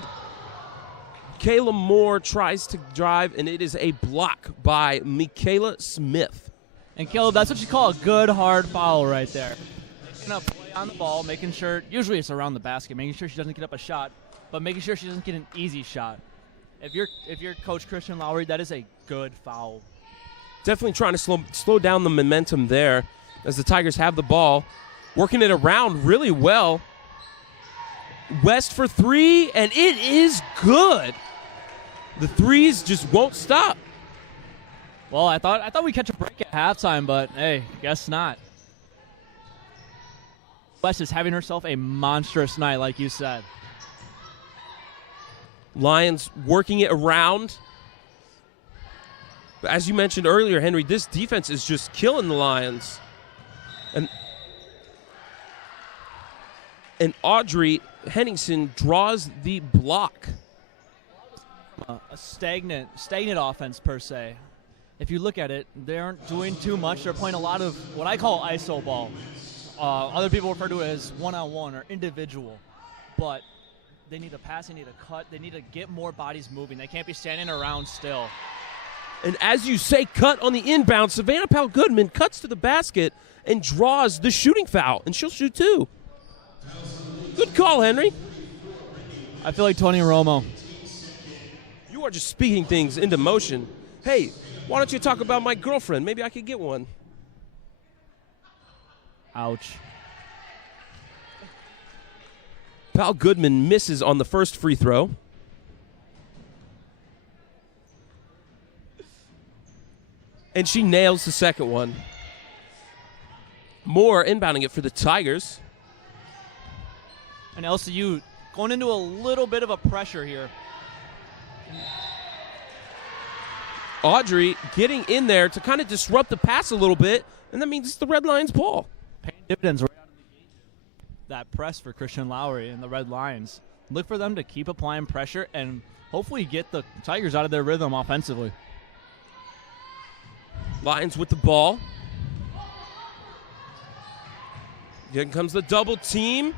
Kyla Moore tries to drive, and it is a block by Michaela Smith. And Caleb, that's what you call a good hard foul right there. Making a play on the ball, making sure, usually it's around the basket, making sure she doesn't get up a shot, but making sure she doesn't get an easy shot. If you're Coach Christian Lowry, that is a good foul. Definitely trying to slow down the momentum there as the Tigers have the ball, working it around really well. West for three, and it is good. The threes just won't stop. Well, I thought we'd catch a break at halftime, but hey, guess not. West is having herself a monstrous night, like you said. Lions working it around. But as you mentioned earlier, Henry, this defense is just killing the Lions. And Audrey Henningsen draws the block. A stagnant offense, per se. If you look at it, they aren't doing too much. They're playing a lot of what I call ISO ball. Other people refer to it as one-on-one or individual. But they need to pass, they need to cut, they need to get more bodies moving. They can't be standing around still. And as you say, cut on the inbound, Savannah Powell-Goodman cuts to the basket and draws the shooting foul, and she'll shoot two. Good call, Henry. I feel like Tony Romo. You are just speaking things into motion. Hey, why don't you talk about my girlfriend? Maybe I could get one. Ouch. Powell-Goodman misses on the first free throw. And she nails the second one. Moore inbounding it for the Tigers. And LCU going into a little bit of a pressure here. Audrey getting in there to kind of disrupt the pass a little bit, and that means it's the Red Lions ball. Paying dividends right out of the gate. that press for Christian Lowry and the Red Lions. Look for them to keep applying pressure and hopefully get the Tigers out of their rhythm offensively. Lions with the ball. Here comes the double team.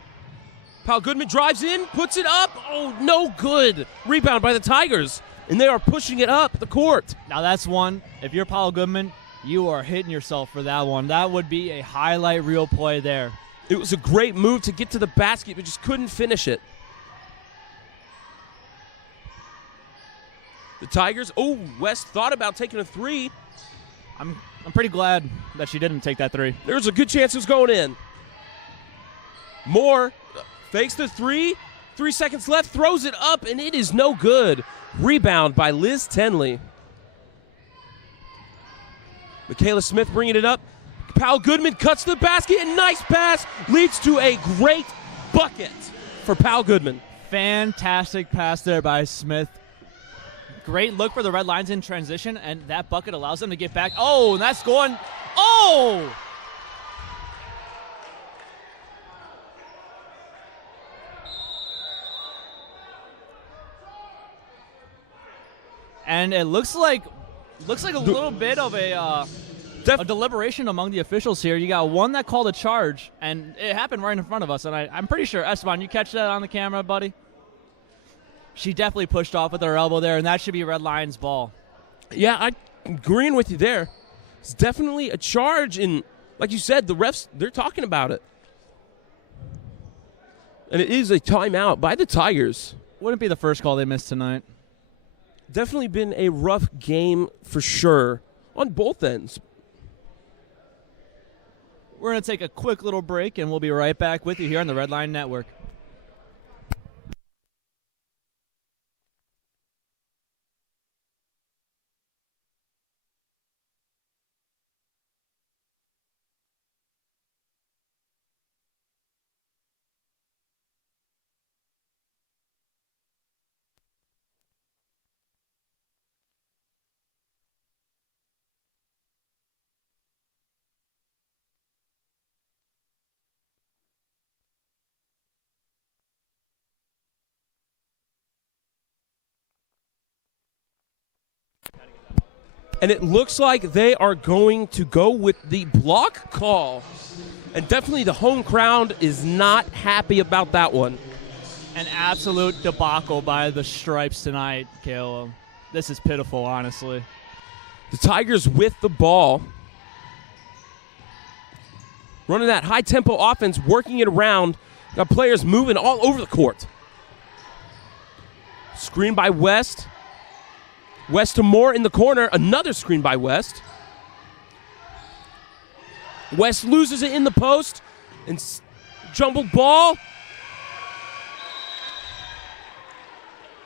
Paul Goodman drives in, puts it up. Oh, no good. Rebound by the Tigers, and they are pushing it up the court. Now that's one, if you're Paul Goodman, you are hitting yourself for that one. That would be a highlight reel play there. It was a great move to get to the basket, but just couldn't finish it. The Tigers, West thought about taking a three. I'm pretty glad that she didn't take that three. There was a good chance it was going in. Moore fakes the three. 3 seconds left, throws it up, and it is no good. Rebound by Liz Tenley. Michaela Smith bringing it up. Paul Goodman cuts the basket, and nice pass leads to a great bucket for Paul Goodman. Fantastic pass there by Smith. Great look for the Red Lions in transition, and that bucket allows them to get back. Oh, and that's going. Oh! And it looks like a little bit of a deliberation among the officials here. You got one that called a charge, and it happened right in front of us. And I'm pretty sure, Esteban, you catch that on the camera, buddy? She definitely pushed off with her elbow there, and that should be Red Lions' ball. Yeah, I'm agreeing with you there. It's definitely a charge, and like you said, the refs, they're talking about it. And it is a timeout by the Tigers. Wouldn't be the first call they missed tonight. Definitely been a rough game for sure on both ends. We're going to take a quick little break, and we'll be right back with you here on the Red Line Network. And it looks like they are going to go with the block call. And definitely the home crowd is not happy about that one. An absolute debacle by the Stripes tonight, Caleb. This is pitiful, honestly. The Tigers with the ball. Running that high-tempo offense, working it around. Got players moving all over the court. Screen by West. West to Moore in the corner. Another screen by West. West loses it in the post. And jumbled ball.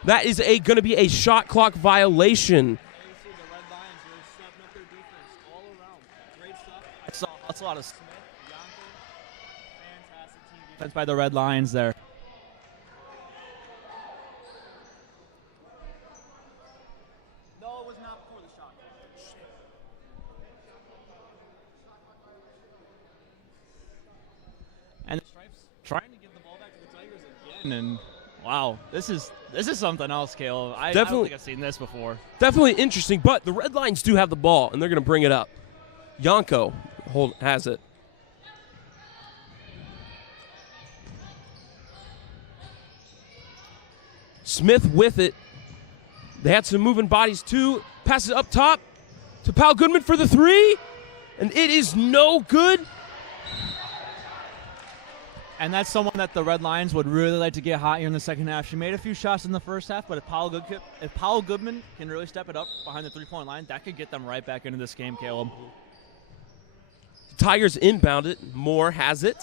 That is going to be a shot clock violation. That's a lot of Smith, Yonko. Fantastic team defense by the Red Lions there. No, it was not before the shot. And the Stripes trying to give the ball back to the Tigers again. And wow, this is something else, Caleb. I don't think I've seen this before. Definitely interesting, but the Red Lions do have the ball, and they're going to bring it up. Yonko has it. Smith with it. They had some moving bodies too. Passes up top to Paul Goodman for the three, and it is no good. And that's someone that the Red Lions would really like to get hot here in the second half. She made a few shots in the first half, but if Paul Goodman can really step it up behind the three-point line, that could get them right back into this game, Caleb. Tigers inbound it. Moore has it.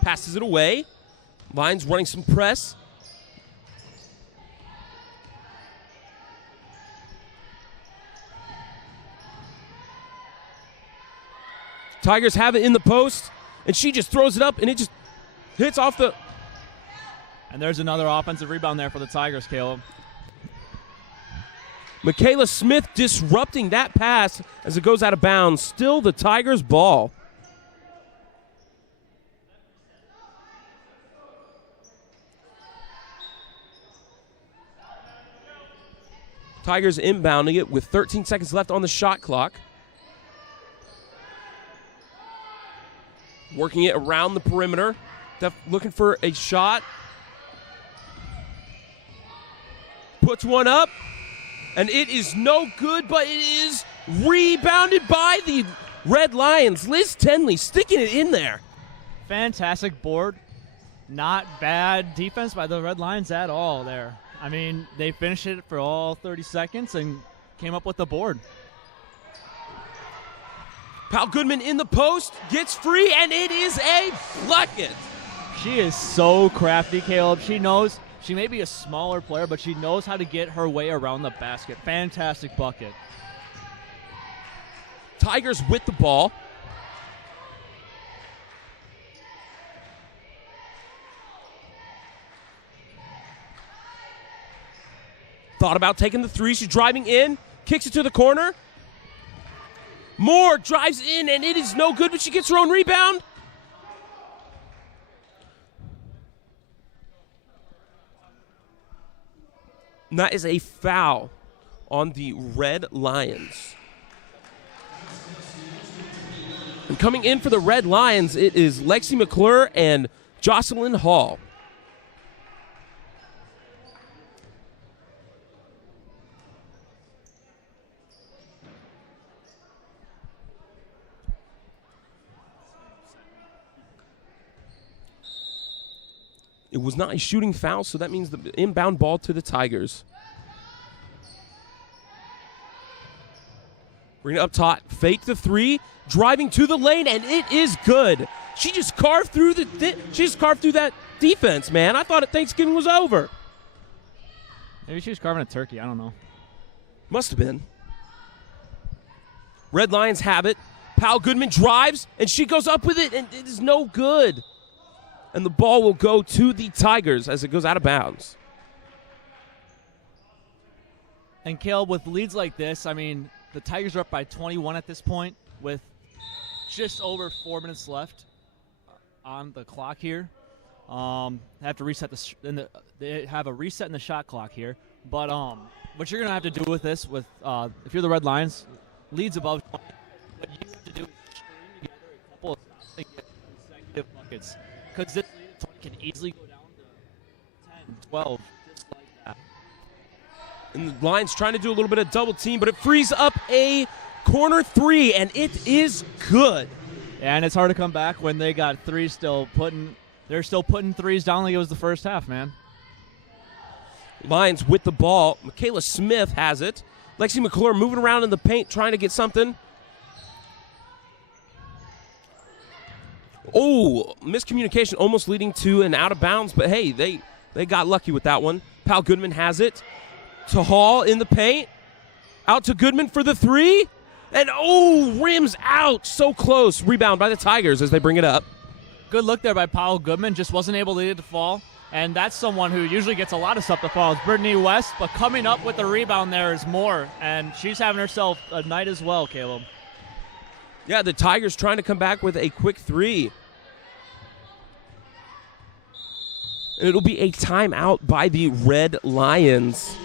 Passes it away. Lions running some press. Tigers have it in the post, and she just throws it up, and it just hits off the... And there's another offensive rebound there for the Tigers, Caleb. Michaela Smith disrupting that pass as it goes out of bounds. Still the Tigers' ball. Tigers inbounding it with 13 seconds left on the shot clock. Working it around the perimeter. Looking for a shot. Puts one up. And it is no good, but it is rebounded by the Red Lions. Liz Tenley sticking it in there. Fantastic board. Not bad defense by the Red Lions at all there. I mean, they finished it for all 30 seconds and came up with the board. Pal Goodman in the post, gets free, and it is a bucket. She is so crafty, Caleb. She knows, she may be a smaller player, but she knows how to get her way around the basket. Fantastic bucket. Tigers with the ball. Thought about taking the three. She's driving in, kicks it to the corner. Moore drives in, and it is no good, but she gets her own rebound. And that is a foul on the Red Lions. And coming in for the Red Lions, it is Lexi McClure and Jocelyn Hall. It was not a shooting foul, so that means the inbound ball to the Tigers. Bring it up top, fake the three, driving to the lane, and it is good. She just carved through that defense, man. I thought Thanksgiving was over. Maybe she was carving a turkey. I don't know. Must have been. Red Lions have it. Pal Goodman drives, and she goes up with it, and it is no good. And the ball will go to the Tigers as it goes out of bounds. And Caleb, with leads like this, I mean, the Tigers are up by 21 at this point with just over 4 minutes left on the clock here. They have to reset they have a reset in the shot clock here. But what you're going to have to do with this, if you're the Red Lions, leads above 20, what you have to do is string together a couple of consecutive buckets. Because this lead can easily go down to 10, 12, just like that. And the Lions trying to do a little bit of double team, but it frees up a corner three, and it is good. Yeah, and it's hard to come back when they got they're still putting threes down like it was the first half, man. Lions with the ball. Michaela Smith has it. Lexi McClure moving around in the paint, trying to get something. Oh, miscommunication almost leading to an out of bounds, but hey, they got lucky with that one. Pal Goodman has it to Hall in the paint. Out to Goodman for the three. And rims out. So close. Rebound by the Tigers as they bring it up. Good look there by Powell Goodman. Just wasn't able to get it to fall. And that's someone who usually gets a lot of stuff to fall. It's Brittany West, but coming up with the rebound there is Moore. And she's having herself a night as well, Caleb. Yeah, the Tigers trying to come back with a quick three. And it'll be a timeout by the Red Lions.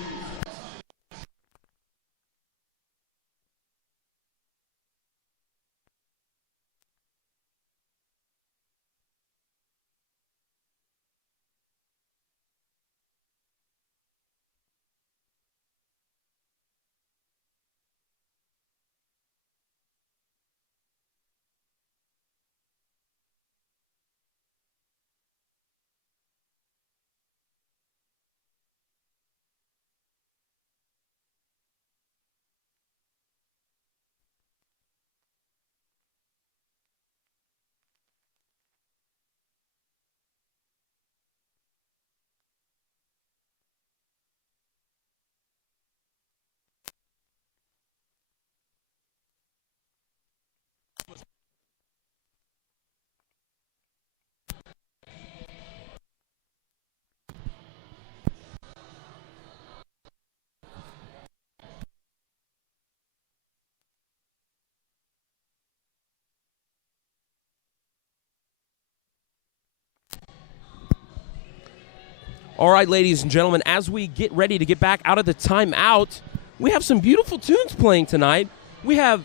All right, ladies and gentlemen, as we get ready to get back out of the timeout, we have some beautiful tunes playing tonight. We have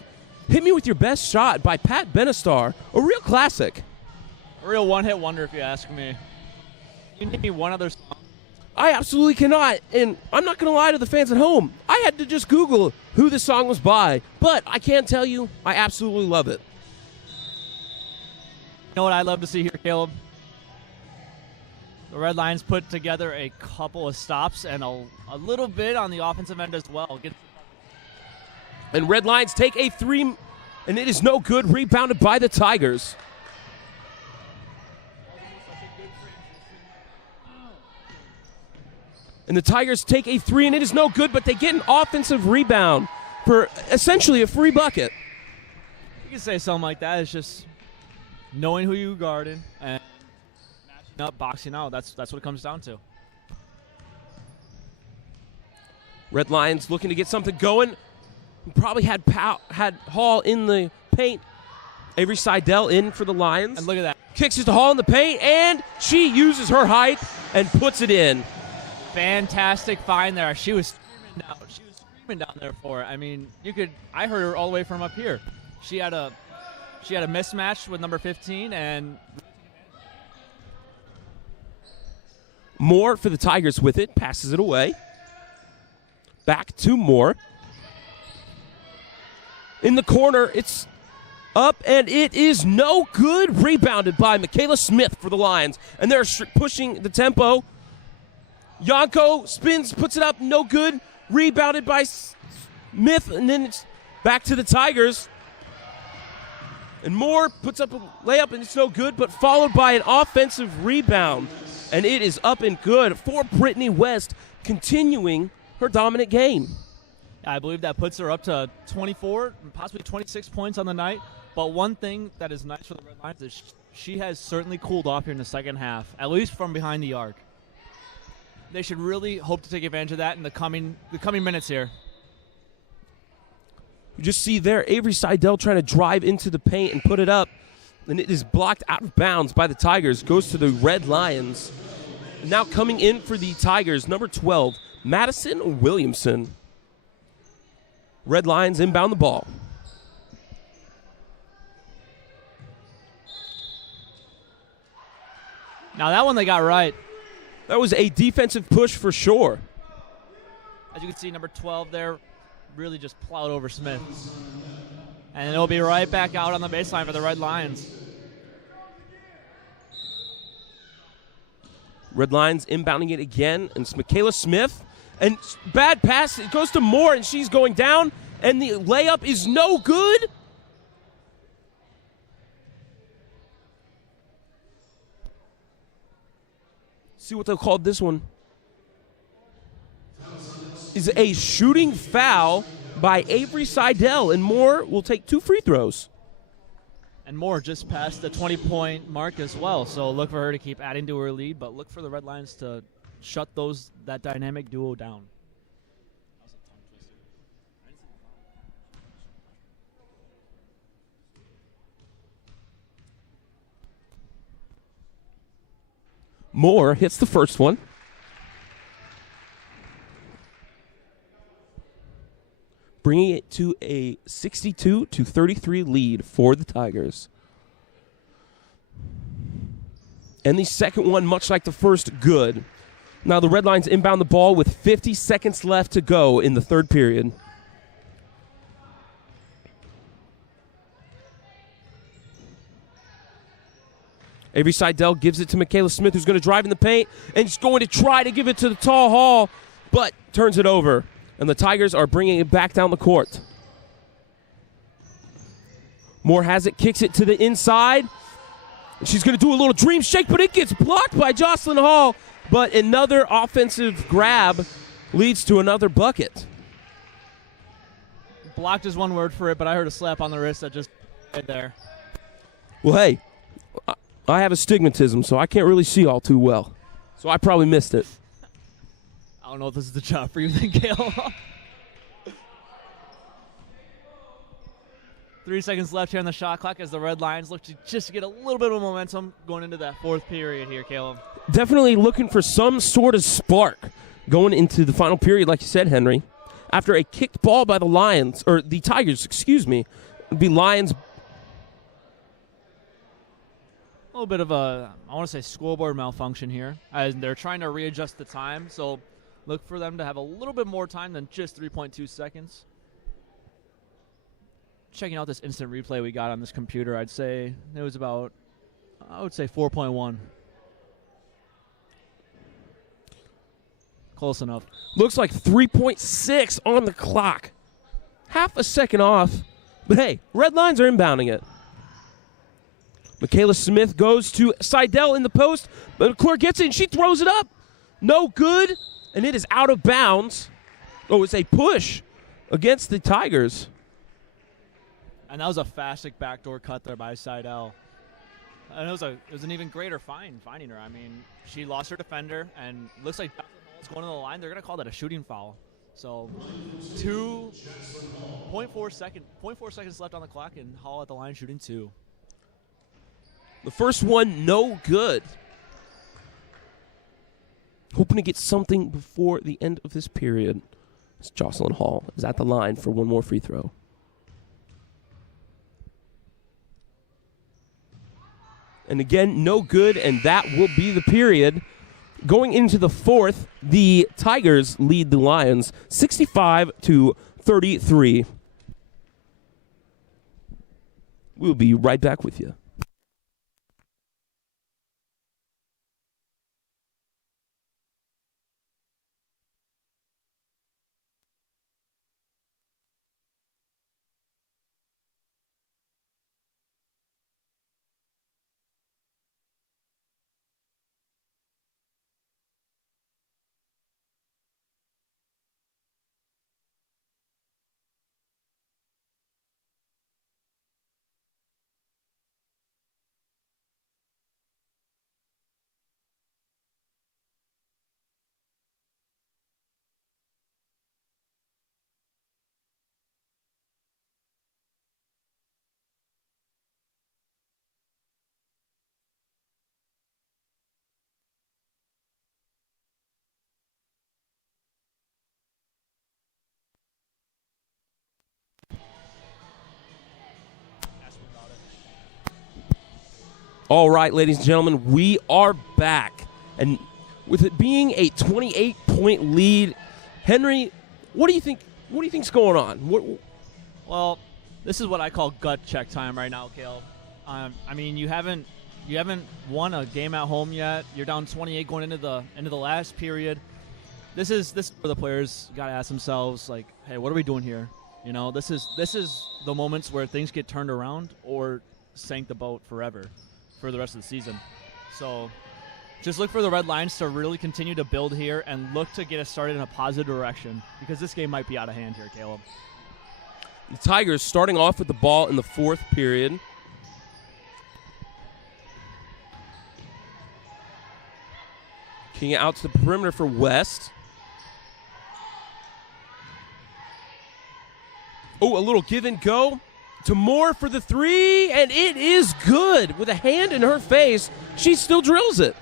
Hit Me With Your Best Shot by Pat Benistar, a real classic. A real one-hit wonder, if you ask me. You name me one other song. I absolutely cannot, and I'm not going to lie to the fans at home. I had to just Google who this song was by, but I can tell you I absolutely love it. You know what I'd love to see here, Caleb? The Red Lions put together a couple of stops and a little bit on the offensive end as well. And Red Lions take a 3, and it is no good, rebounded by the Tigers. And the Tigers take a 3, and it is no good, but they get an offensive rebound for essentially a free bucket. You can say something like that. It's just knowing who you guarded and matching up, boxing out. That's what it comes down to. Red Lions looking to get something going. Probably had Hall in the paint. Avery Seidel in for the Lions. And look at that. Kicks it to Hall in the paint, and she uses her height and puts it in. Fantastic find there. She was screaming down there for it. I mean, I heard her all the way from up here. She had a mismatch with number 15, and Moore for the Tigers with it, passes it away. Back to Moore. In the corner, it's up, and it is no good. Rebounded by Kyla Smith for the Lions, and they're pushing the tempo. Yanko spins, puts it up, no good. Rebounded by Smith, and then it's back to the Tigers. And Moore puts up a layup, and it's no good, but followed by an offensive rebound. And it is up and good for Brittany West, continuing her dominant game. I believe that puts her up to 24, possibly 26 points on the night. But one thing that is nice for the Red Lions is she has certainly cooled off here in the second half, at least from behind the arc. They should really hope to take advantage of that in the coming minutes here. You just see there Avery Seidel trying to drive into the paint and put it up, and it is blocked out of bounds by the Tigers. Goes to the Red Lions. Now coming in for the Tigers, number 12, Madison Williamson. Red Lions inbound the ball. Now that one they got right. That was a defensive push for sure. As you can see, number 12 there really just plowed over Smith. And it'll be right back out on the baseline for the Red Lions. Red Lions inbounding it again, and it's Kyla Smith. And bad pass, it goes to Moore, and she's going down, and the layup is no good. See what they'll call this one. Is a shooting foul by Avery Seidel, and Moore will take 2 free throws. And Moore just passed the 20-point mark as well, so look for her to keep adding to her lead, but look for the Red Lions to shut that dynamic duo down. Moore hits the first one. Bringing it to a 62-33 lead for the Tigers. And the second one, much like the first, good. Now the Red Lions inbound the ball with 50 seconds left to go in the third period. Avery Seidel gives it to Kyla Smith, who's going to drive in the paint, and she's going to try to give it to the tall Hall, but turns it over. And the Tigers are bringing it back down the court. Moore has it, kicks it to the inside. And she's going to do a little dream shake, but it gets blocked by Jocelyn Hall. But another offensive grab leads to another bucket. Blocked is one word for it, but I heard a slap on the wrist that just right there. Well, hey, I have astigmatism, so I can't really see all too well. So I probably missed it. I don't know if this is the job for you then, Gail. 3 seconds left here on the shot clock as the Red Lions look to just get a little bit of momentum going into that fourth period here, Caleb. Definitely looking for some sort of spark going into the final period, like you said, Henry. after a kicked ball by the Lions, or the Tigers, excuse me. The Lions. A little bit of a, I want to say, scoreboard malfunction here, as they're trying to readjust the time. So look for them to have a little bit more time than just 3.2 seconds. Checking out this instant replay we got on this computer, I'd say it was about, I would say 4.1. Close enough. Looks like 3.6 on the clock. Half a second off. But hey, Red Lions are inbounding it. Michaela Smith goes to Seidel in the post, but McClure gets it and she throws it up. No good, and it is out of bounds. Oh, it's a push against the Tigers. And that was a fastic backdoor cut there by Seidel. And it was an even greater finding her. I mean, she lost her defender, and looks like it's going to the line. They're going to call that a shooting foul. So 2.4 seconds left on the clock, and Hall at the line shooting 2. The first one, no good. Hoping to get something before the end of this period. As Jocelyn Hall is at the line for one more free throw. And again, no good, and that will be the period. Going into the fourth, the Tigers lead the Lions 65-33. We'll be right back with you. All right, ladies and gentlemen, we are back. And with it being a 28-point lead, Henry, what do you think's going on? Well, this is what I call gut check time right now, Caleb. I mean, you haven't won a game at home yet. You're down 28 going into the last period. This is where the players got to ask themselves, like, hey, what are we doing here? You know, this is the moments where things get turned around or sank the boat forever for the rest of the season. So just look for the Red Lions to really continue to build here and look to get us started in a positive direction, because this game might be out of hand here, Caleb. The Tigers starting off with the ball in the fourth period. Kicking it out to the perimeter for West. Oh, a little give and go to Moore for the three, and it is good. With a hand in her face, she still drills it.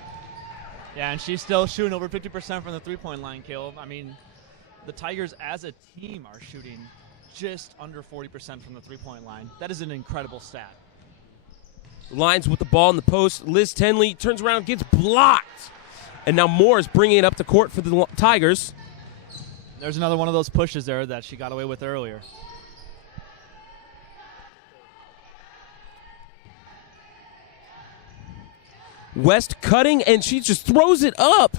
Yeah, and she's still shooting over 50% from the three-point line, Caleb. I mean, the Tigers as a team are shooting just under 40% from the three-point line. That is an incredible stat. Lions with the ball in the post. Liz Tenley turns around and gets blocked. And now Moore is bringing it up the court for the Tigers. There's another one of those pushes there that she got away with earlier. West cutting, and she just throws it up.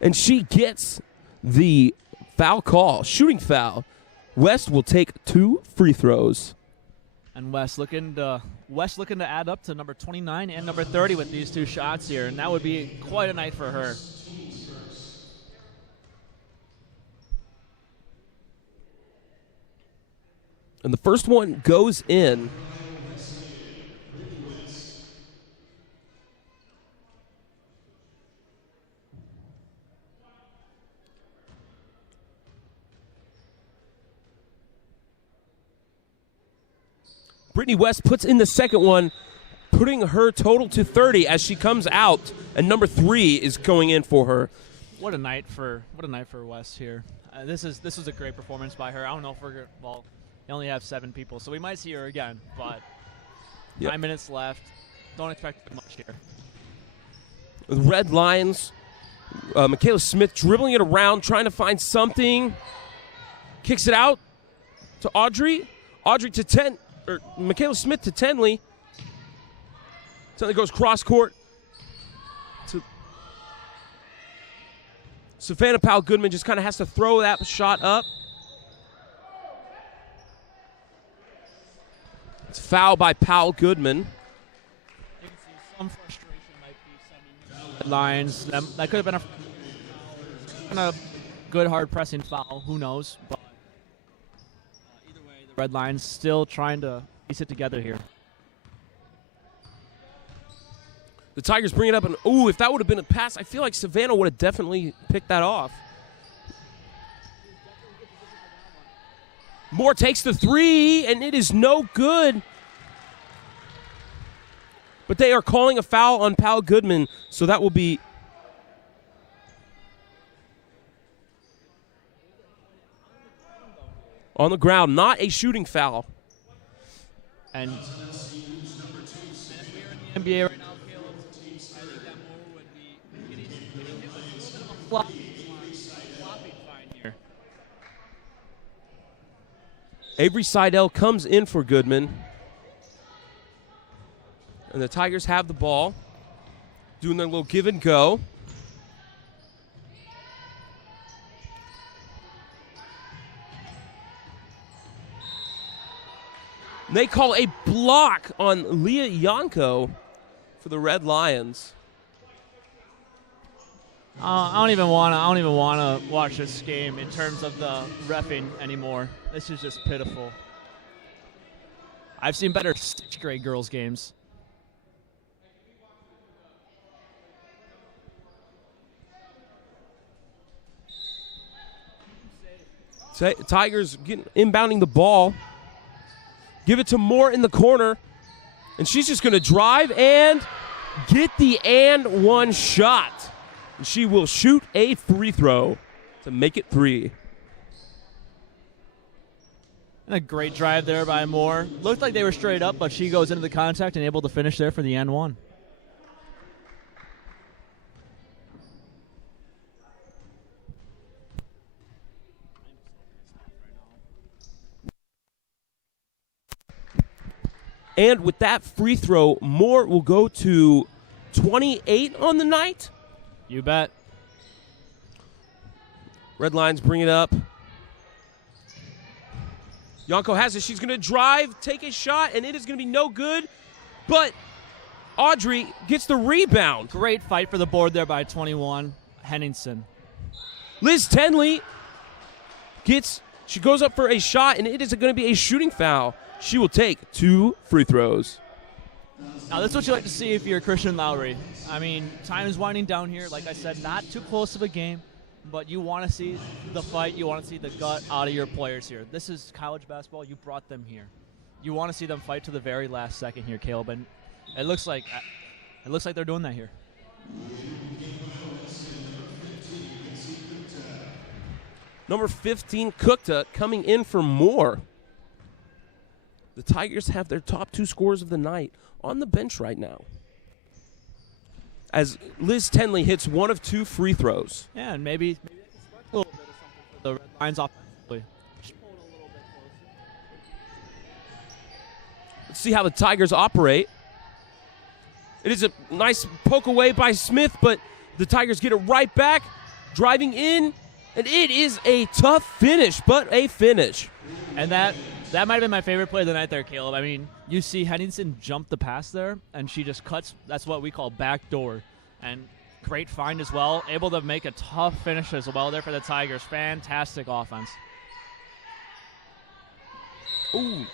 And she gets the foul call, shooting foul. West will take 2 free throws. And West looking to add up to number 29 and number 30 with these 2 shots here, and that would be quite a night for her. And the first one goes in. Brittany West puts in the second one, putting her total to 30 as she comes out, and number 3 is going in for her. What a night for West here. This was a great performance by her. I don't know if they only have 7 people, so we might see her again, but 9 minutes left. Don't expect much here. The Red Lions, Michaela Smith dribbling it around, trying to find something. Kicks it out to Audrey. Audrey to Michaela Smith to Tenley. Tenley goes cross court to Savannah Powell Goodman. Just kind of has to throw that shot up. It's foul by Powell Goodman. You can see some frustration might be sending Red Lions. That could have been a good hard pressing foul. Who knows? But either way, the Red Lions still trying to piece it together here. The Tigers bring it up, and if that would have been a pass, I feel like Savannah would have definitely picked that off. Moore takes the 3, and it is no good. But they are calling a foul on Powell Goodman, so that will be on the ground, not a shooting foul. And in the NBA right now, Caleb, I think that Moore would be getting hit with a flopping fine here. Avery Seidel comes in for Goodman. And the Tigers have the ball, doing their little give and go. And they call a block on Leah Yanko for the Red Lions. I don't even want to watch this game in terms of the reffing anymore. This is just pitiful. I've seen better 6th grade girls games. Tigers inbounding the ball. Give it to Moore in the corner. And she's just going to drive and get the and one shot. And she will shoot a free throw to make it 3. And a great drive there by Moore. Looked like they were straight up, but she goes into the contact and able to finish there for the and one. And with that free throw, Moore will go to 28 on the night. You bet. Red Lions bring it up. Yanko has it. She's going to drive, take a shot, and it is going to be no good. But Audrey gets the rebound. Great fight for the board there by 21, Henningsen. Liz Tenley she goes up for a shot, and it is going to be a shooting foul. She will take 2 free throws. Now, this is what you like to see if you're Christian Lowry. I mean, time is winding down here. Like I said, not too close of a game, but you want to see the fight. You want to see the gut out of your players here. This is college basketball. You brought them here. You want to see them fight to the very last second here, Caleb. And it looks like they're doing that here. Number 15, Kukta, coming in for Moore. The Tigers have their top 2 scorers of the night on the bench right now, as Liz Tenley hits 1 of 2 free throws. Yeah, and maybe they can spark a little bit of something for the Red Lions offensively. Just pull it a little bit closer. Let's see how the Tigers operate. It is a nice poke away by Smith, but the Tigers get it right back, driving in, and it is a tough finish, but a finish. And that might have been my favorite play of the night there, Caleb. I mean, you see Henningsen jump the pass there, and she just cuts. That's what we call backdoor. And great find as well. Able to make a tough finish as well there for the Tigers. Fantastic offense. Ooh.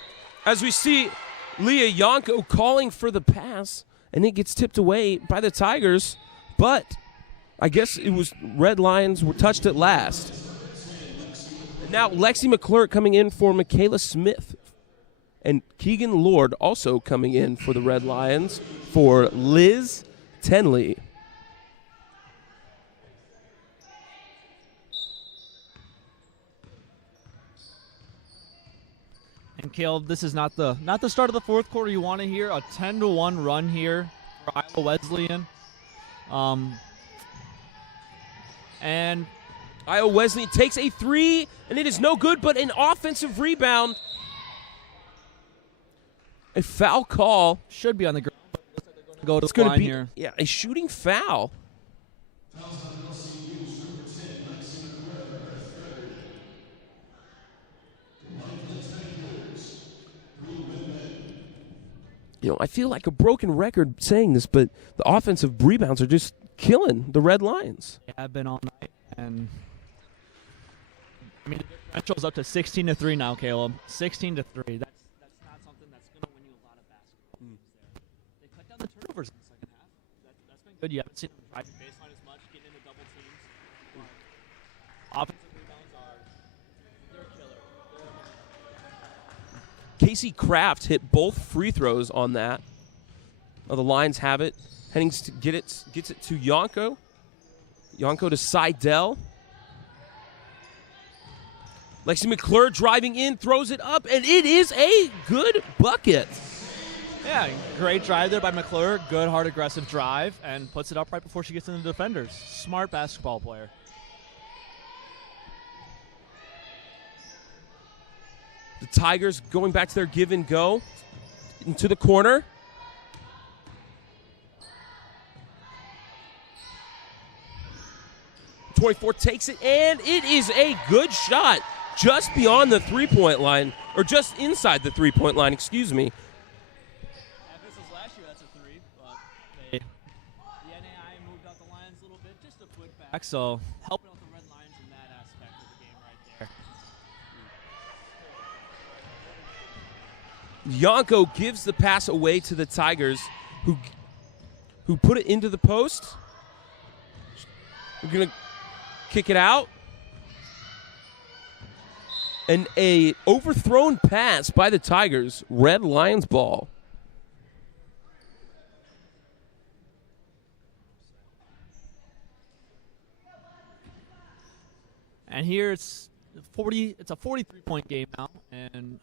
As we see Leah Yanko calling for the pass, and it gets tipped away by the Tigers. But I guess it was Red Lions were touched at last. Now Lexi McClure coming in for Michaela Smith. And Keegan Lord also coming in for the Red Lions for Liz Tenley. And Caleb, this is not the start of the fourth quarter. You want to hear a 10-1 run here for Iowa Wesleyan. And Iowa Wesleyan takes a three, and it is no good, but an offensive rebound. A foul call. Should be on the ground. Go to It's the going line to be here. Yeah, a shooting foul. I feel like a broken record saying this, but the offensive rebounds are just killing the Red Lions. Yeah, I've been all night, and the differential's up to 16-3 now, Caleb. 16-3. That's not something that's going to win you a lot of basketball games there. They cut down the turnovers in the second half. That's been good. You haven't seen them drive the baseline as much, getting into double teams. Offensive rebounds they're a killer. Casey Kraft hit both free throws on that. The Lions have it. Hennings gets it to Yonko. Yonko to Seidel. Lexi McClure driving in, throws it up, and it is a good bucket. Yeah, great drive there by McClure. Good, hard, aggressive drive, and puts it up right before she gets into the defenders. Smart basketball player. The Tigers going back to their give and go into the corner. .24 takes it, and it is a good shot just beyond the three-point line, or just inside the three-point line, excuse me. If this was last year, that's a three, but the NAI moved out the lines a little bit, just a foot back, so helping out the Red Lions in that aspect of the game right there. Yonko gives the pass away to the Tigers, who put it into the post. We're going to kick it out. And a overthrown pass by the Tigers. Red Lions ball. And here it's a 43-point game now, and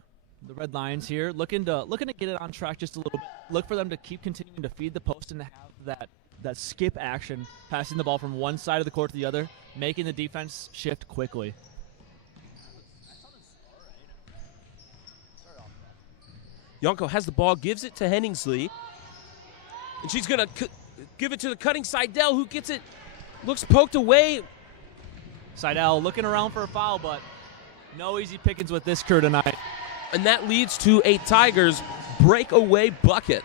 the Red Lions here looking to get it on track just a little bit. Look for them to keep continuing to feed the post and to have that skip action, passing the ball from one side of the court to the other, making the defense shift quickly. Yonko has the ball, gives it to Henningsley. And she's going to give it to the cutting Seidel, who gets it, looks poked away. Seidel looking around for a foul, but no easy pickings with this crew tonight. And that leads to a Tigers breakaway bucket.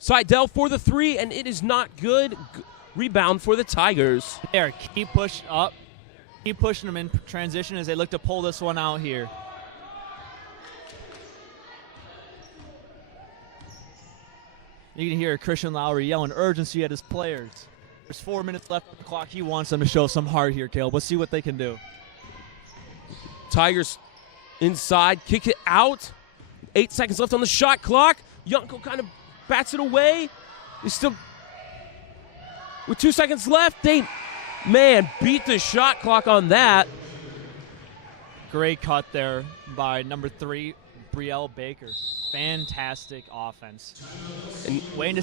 Seidel for the three, and it is not good. Rebound for the Tigers. There, keep pushing them in transition as they look to pull this one out here. You can hear Christian Lowry yelling urgency at his players. There's 4 minutes left on the clock. He wants them to show some heart here, Caleb. Let's see what they can do. Tigers inside, kick it out. 8 seconds left on the shot clock. Yonko kind of bats it away. They still, with 2 seconds left, they, beat the shot clock on that. Great cut there by number 3, Brielle Baker. Fantastic offense. And Wayne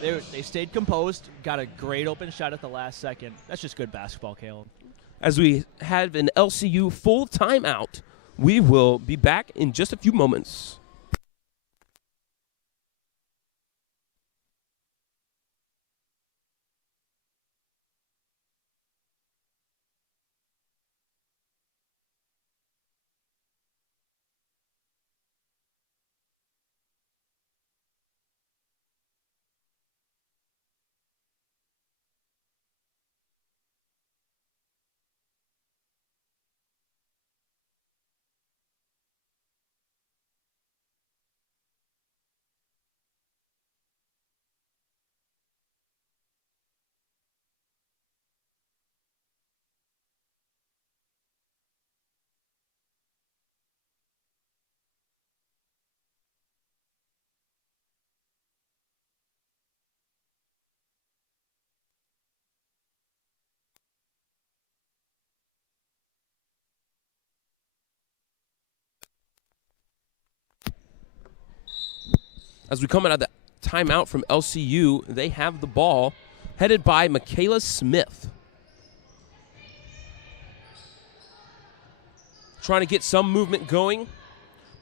they stayed composed, got a great open shot at the last second. That's just good basketball, Caleb. As we have an LCU full timeout, we will be back in just a few moments. As we come out of the timeout from LCU, they have the ball, headed by Michaela Smith. Trying to get some movement going.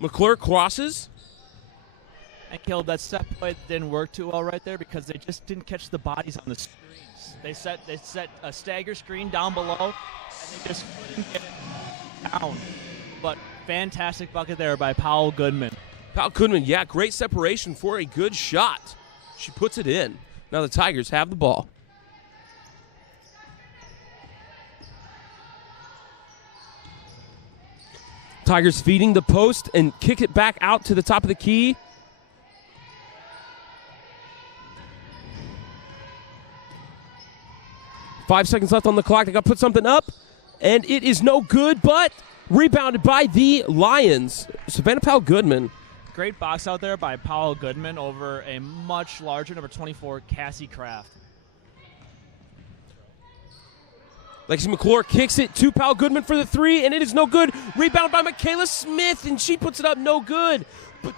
McClure crosses. And Caleb, that step play didn't work too well right there because they just didn't catch the bodies on the screens. They set a stagger screen down below, and they just couldn't get it down. But fantastic bucket there by Powell Goodman. Powell Goodman, yeah, great separation for a good shot. She puts it in. Now the Tigers have the ball. Tigers feeding the post and kick it back out to the top of the key. Five seconds left on the clock. They got to put something up, and it is no good, but rebounded by the Lions. Savannah Powell Goodman. Great box out there by Powell Goodman over a much larger number 24, Cassie Kraft. Lexi McClure kicks it to Powell Goodman for the three, and it is no good. Rebound by Michaela Smith, and she puts it up, no good. But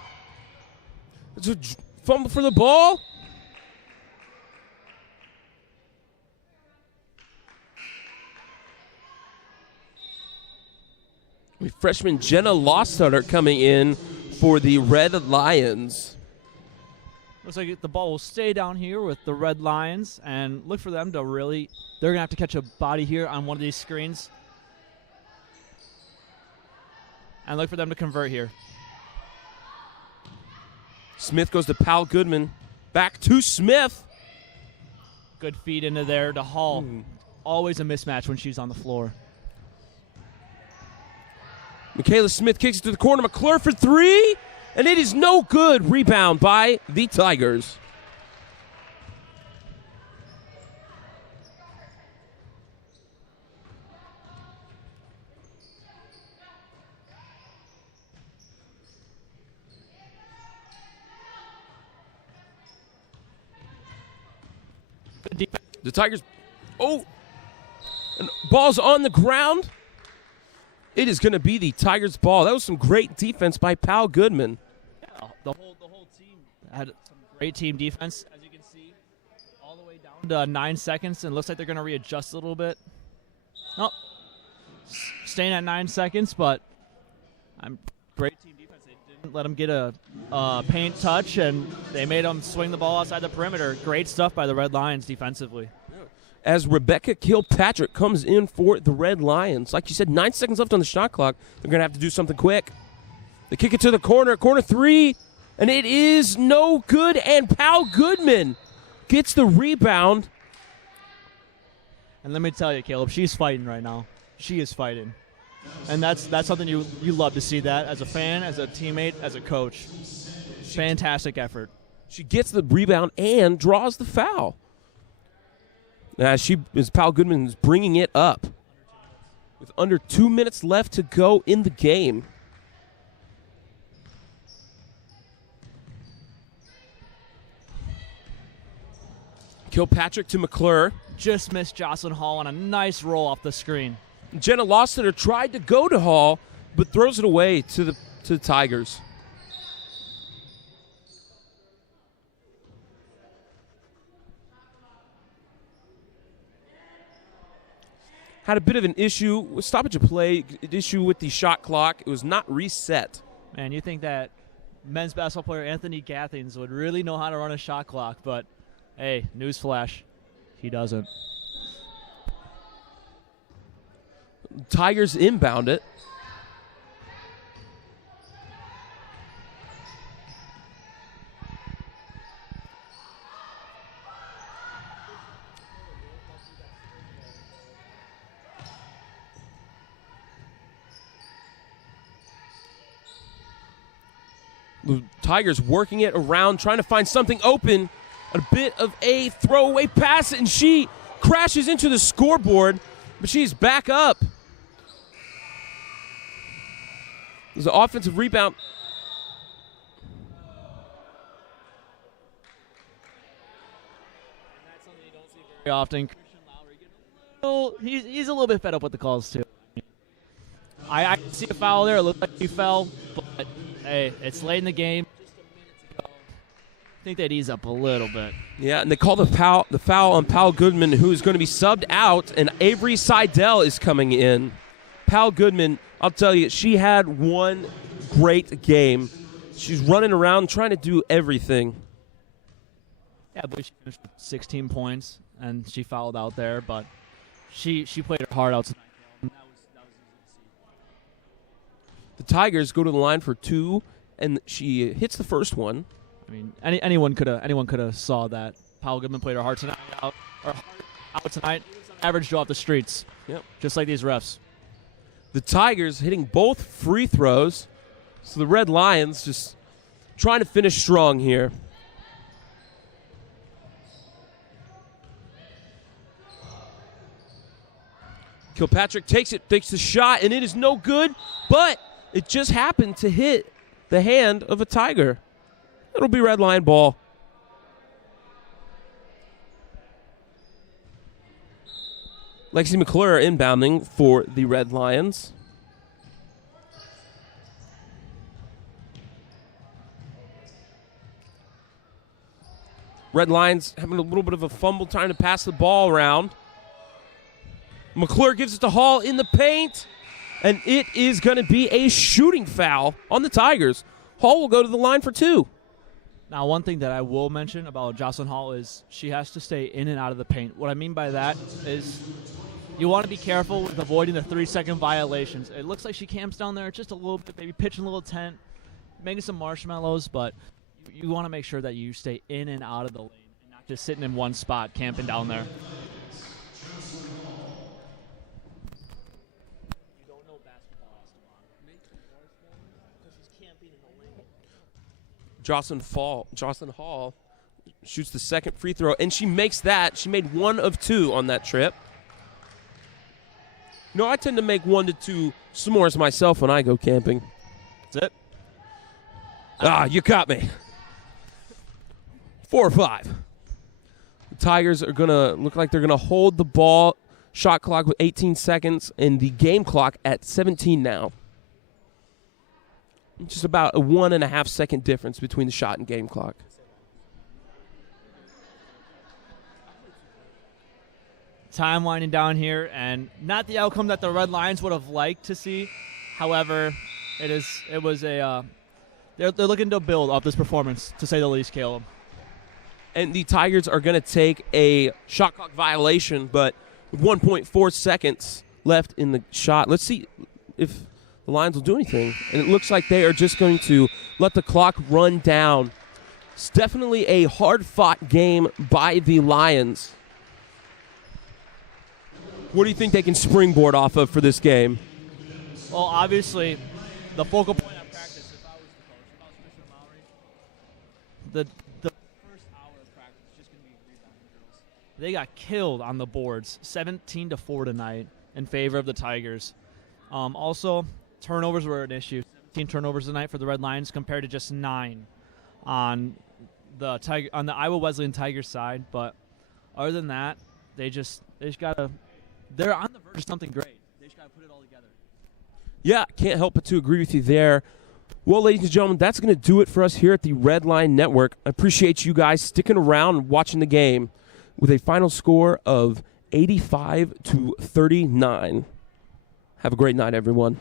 it's a fumble for the ball. Freshman Jenna Lostadter coming in for the Red Lions. Looks like the ball will stay down here with the Red Lions, and look for them to really, they're going to have to catch a body here on one of these screens. And look for them to convert here. Smith goes to Powell Goodman. Back to Smith. Good feed into there to Hall. Always a mismatch when she's on the floor. Michaela Smith kicks it to the corner. McClure for three, and it is no good. Rebound by the Tigers. The Tigers, and ball's on the ground. It is going to be the Tigers' ball. That was some great defense by Powell Goodman. Yeah, the whole team had some great team defense, as you can see, all the way down to 9 seconds, and it looks like they're going to readjust a little bit. Oh, staying at 9 seconds, but great team defense. They didn't let them get a paint touch, and they made them swing the ball outside the perimeter. Great stuff by the Red Lions defensively. As Rebecca Kilpatrick comes in for the Red Lions. Like you said, 9 seconds left on the shot clock. They're going to have to do something quick. They kick it to the corner three, and it is no good, and Powell Goodman gets the rebound. And let me tell you, Caleb, she's fighting right now. She is fighting. And that's something you love to see that as a fan, as a teammate, as a coach. Fantastic effort. She gets the rebound and draws the foul. As Powell Goodman is bringing it up with under 2 minutes left to go in the game. Kilpatrick to McClure. Just missed Jocelyn Hall on a nice roll off the screen. Jenna Lostadter tried to go to Hall, but throws it away to the Tigers. Had a bit of an issue with stoppage of play, issue with the shot clock. It was not reset. Man, you think that men's basketball player Anthony Gathings would really know how to run a shot clock, but hey, newsflash, he doesn't. Tigers inbound it. The Tigers working it around, trying to find something open. A bit of a throwaway pass, and she crashes into the scoreboard, but she's back up. There's an offensive rebound. That's something you don't see very often. Christian Lowry, he's a little bit fed up with the calls, too. I see a foul there. It looked like he fell, but hey, it's late in the game. think they'd ease up a little bit. Yeah, and they call the foul on Powell Goodman, who is going to be subbed out, and Avery Seidel is coming in. Powell Goodman, I'll tell you, she had one great game. She's running around trying to do everything. Yeah, I believe she finished with 16 points, and she fouled out there, but she played her heart out tonight. And that was easy to see. The Tigers go to the line for 2, and she hits the first one. I mean, anyone could have saw that. Powell Goodman played her heart out tonight. Average Joe off the streets. Yep. Just like these refs. The Tigers hitting both free throws, so the Red Lions just trying to finish strong here. Kilpatrick takes the shot, and it is no good, but it just happened to hit the hand of a Tiger. It'll be Red Lion ball. Lexi McClure inbounding for the Red Lions. Red Lions having a little bit of a fumble trying to pass the ball around. McClure gives it to Hall in the paint, and it is going to be a shooting foul on the Tigers. Hall will go to the line for 2. Now, one thing that I will mention about Jocelyn Hall is she has to stay in and out of the paint. What I mean by that is you want to be careful with avoiding the 3-second violations. It looks like she camps down there just a little bit, maybe pitching a little tent, making some marshmallows, but you want to make sure that you stay in and out of the lane and not just sitting in one spot camping down there. You don't know basketball, because he's camping in the lane. Jocelyn Hall shoots the second free throw, and she makes that. She made 1 of 2 on that trip. No, I tend to make 1 to 2 s'mores myself when I go camping. That's it. You caught me. 4 or 5. The Tigers are going to look like they're going to hold the ball, shot clock with 18 seconds, and the game clock at 17 now. Just about a 1.5 second difference between the shot and game clock. Time winding down here, and not the outcome that the Red Lions would have liked to see. However, they're looking to build off this performance, to say the least, Caleb. And the Tigers are going to take a shot clock violation, but with 1.4 seconds left in the shot. Let's see if the Lions will do anything. And it looks like they are just going to let the clock run down. It's definitely a hard-fought game by the Lions. What do you think they can springboard off of for this game? Well, obviously, the focal point of practice, if I was the coach, if I was Commissioner Mowry, the first hour of practice is just going to be rebounding drills. They got killed on the boards, 17-4 tonight in favor of the Tigers. Also, turnovers were an issue. 17 turnovers tonight for the Red Lions compared to just 9 on the Iowa Wesleyan Tigers side. But other than that, they just got to. They're on the verge of something great. They just got to put it all together. Yeah, can't help but to agree with you there. Well, ladies and gentlemen, that's going to do it for us here at the Red Line Network. I appreciate you guys sticking around and watching the game with a final score of 85-39. Have a great night, everyone.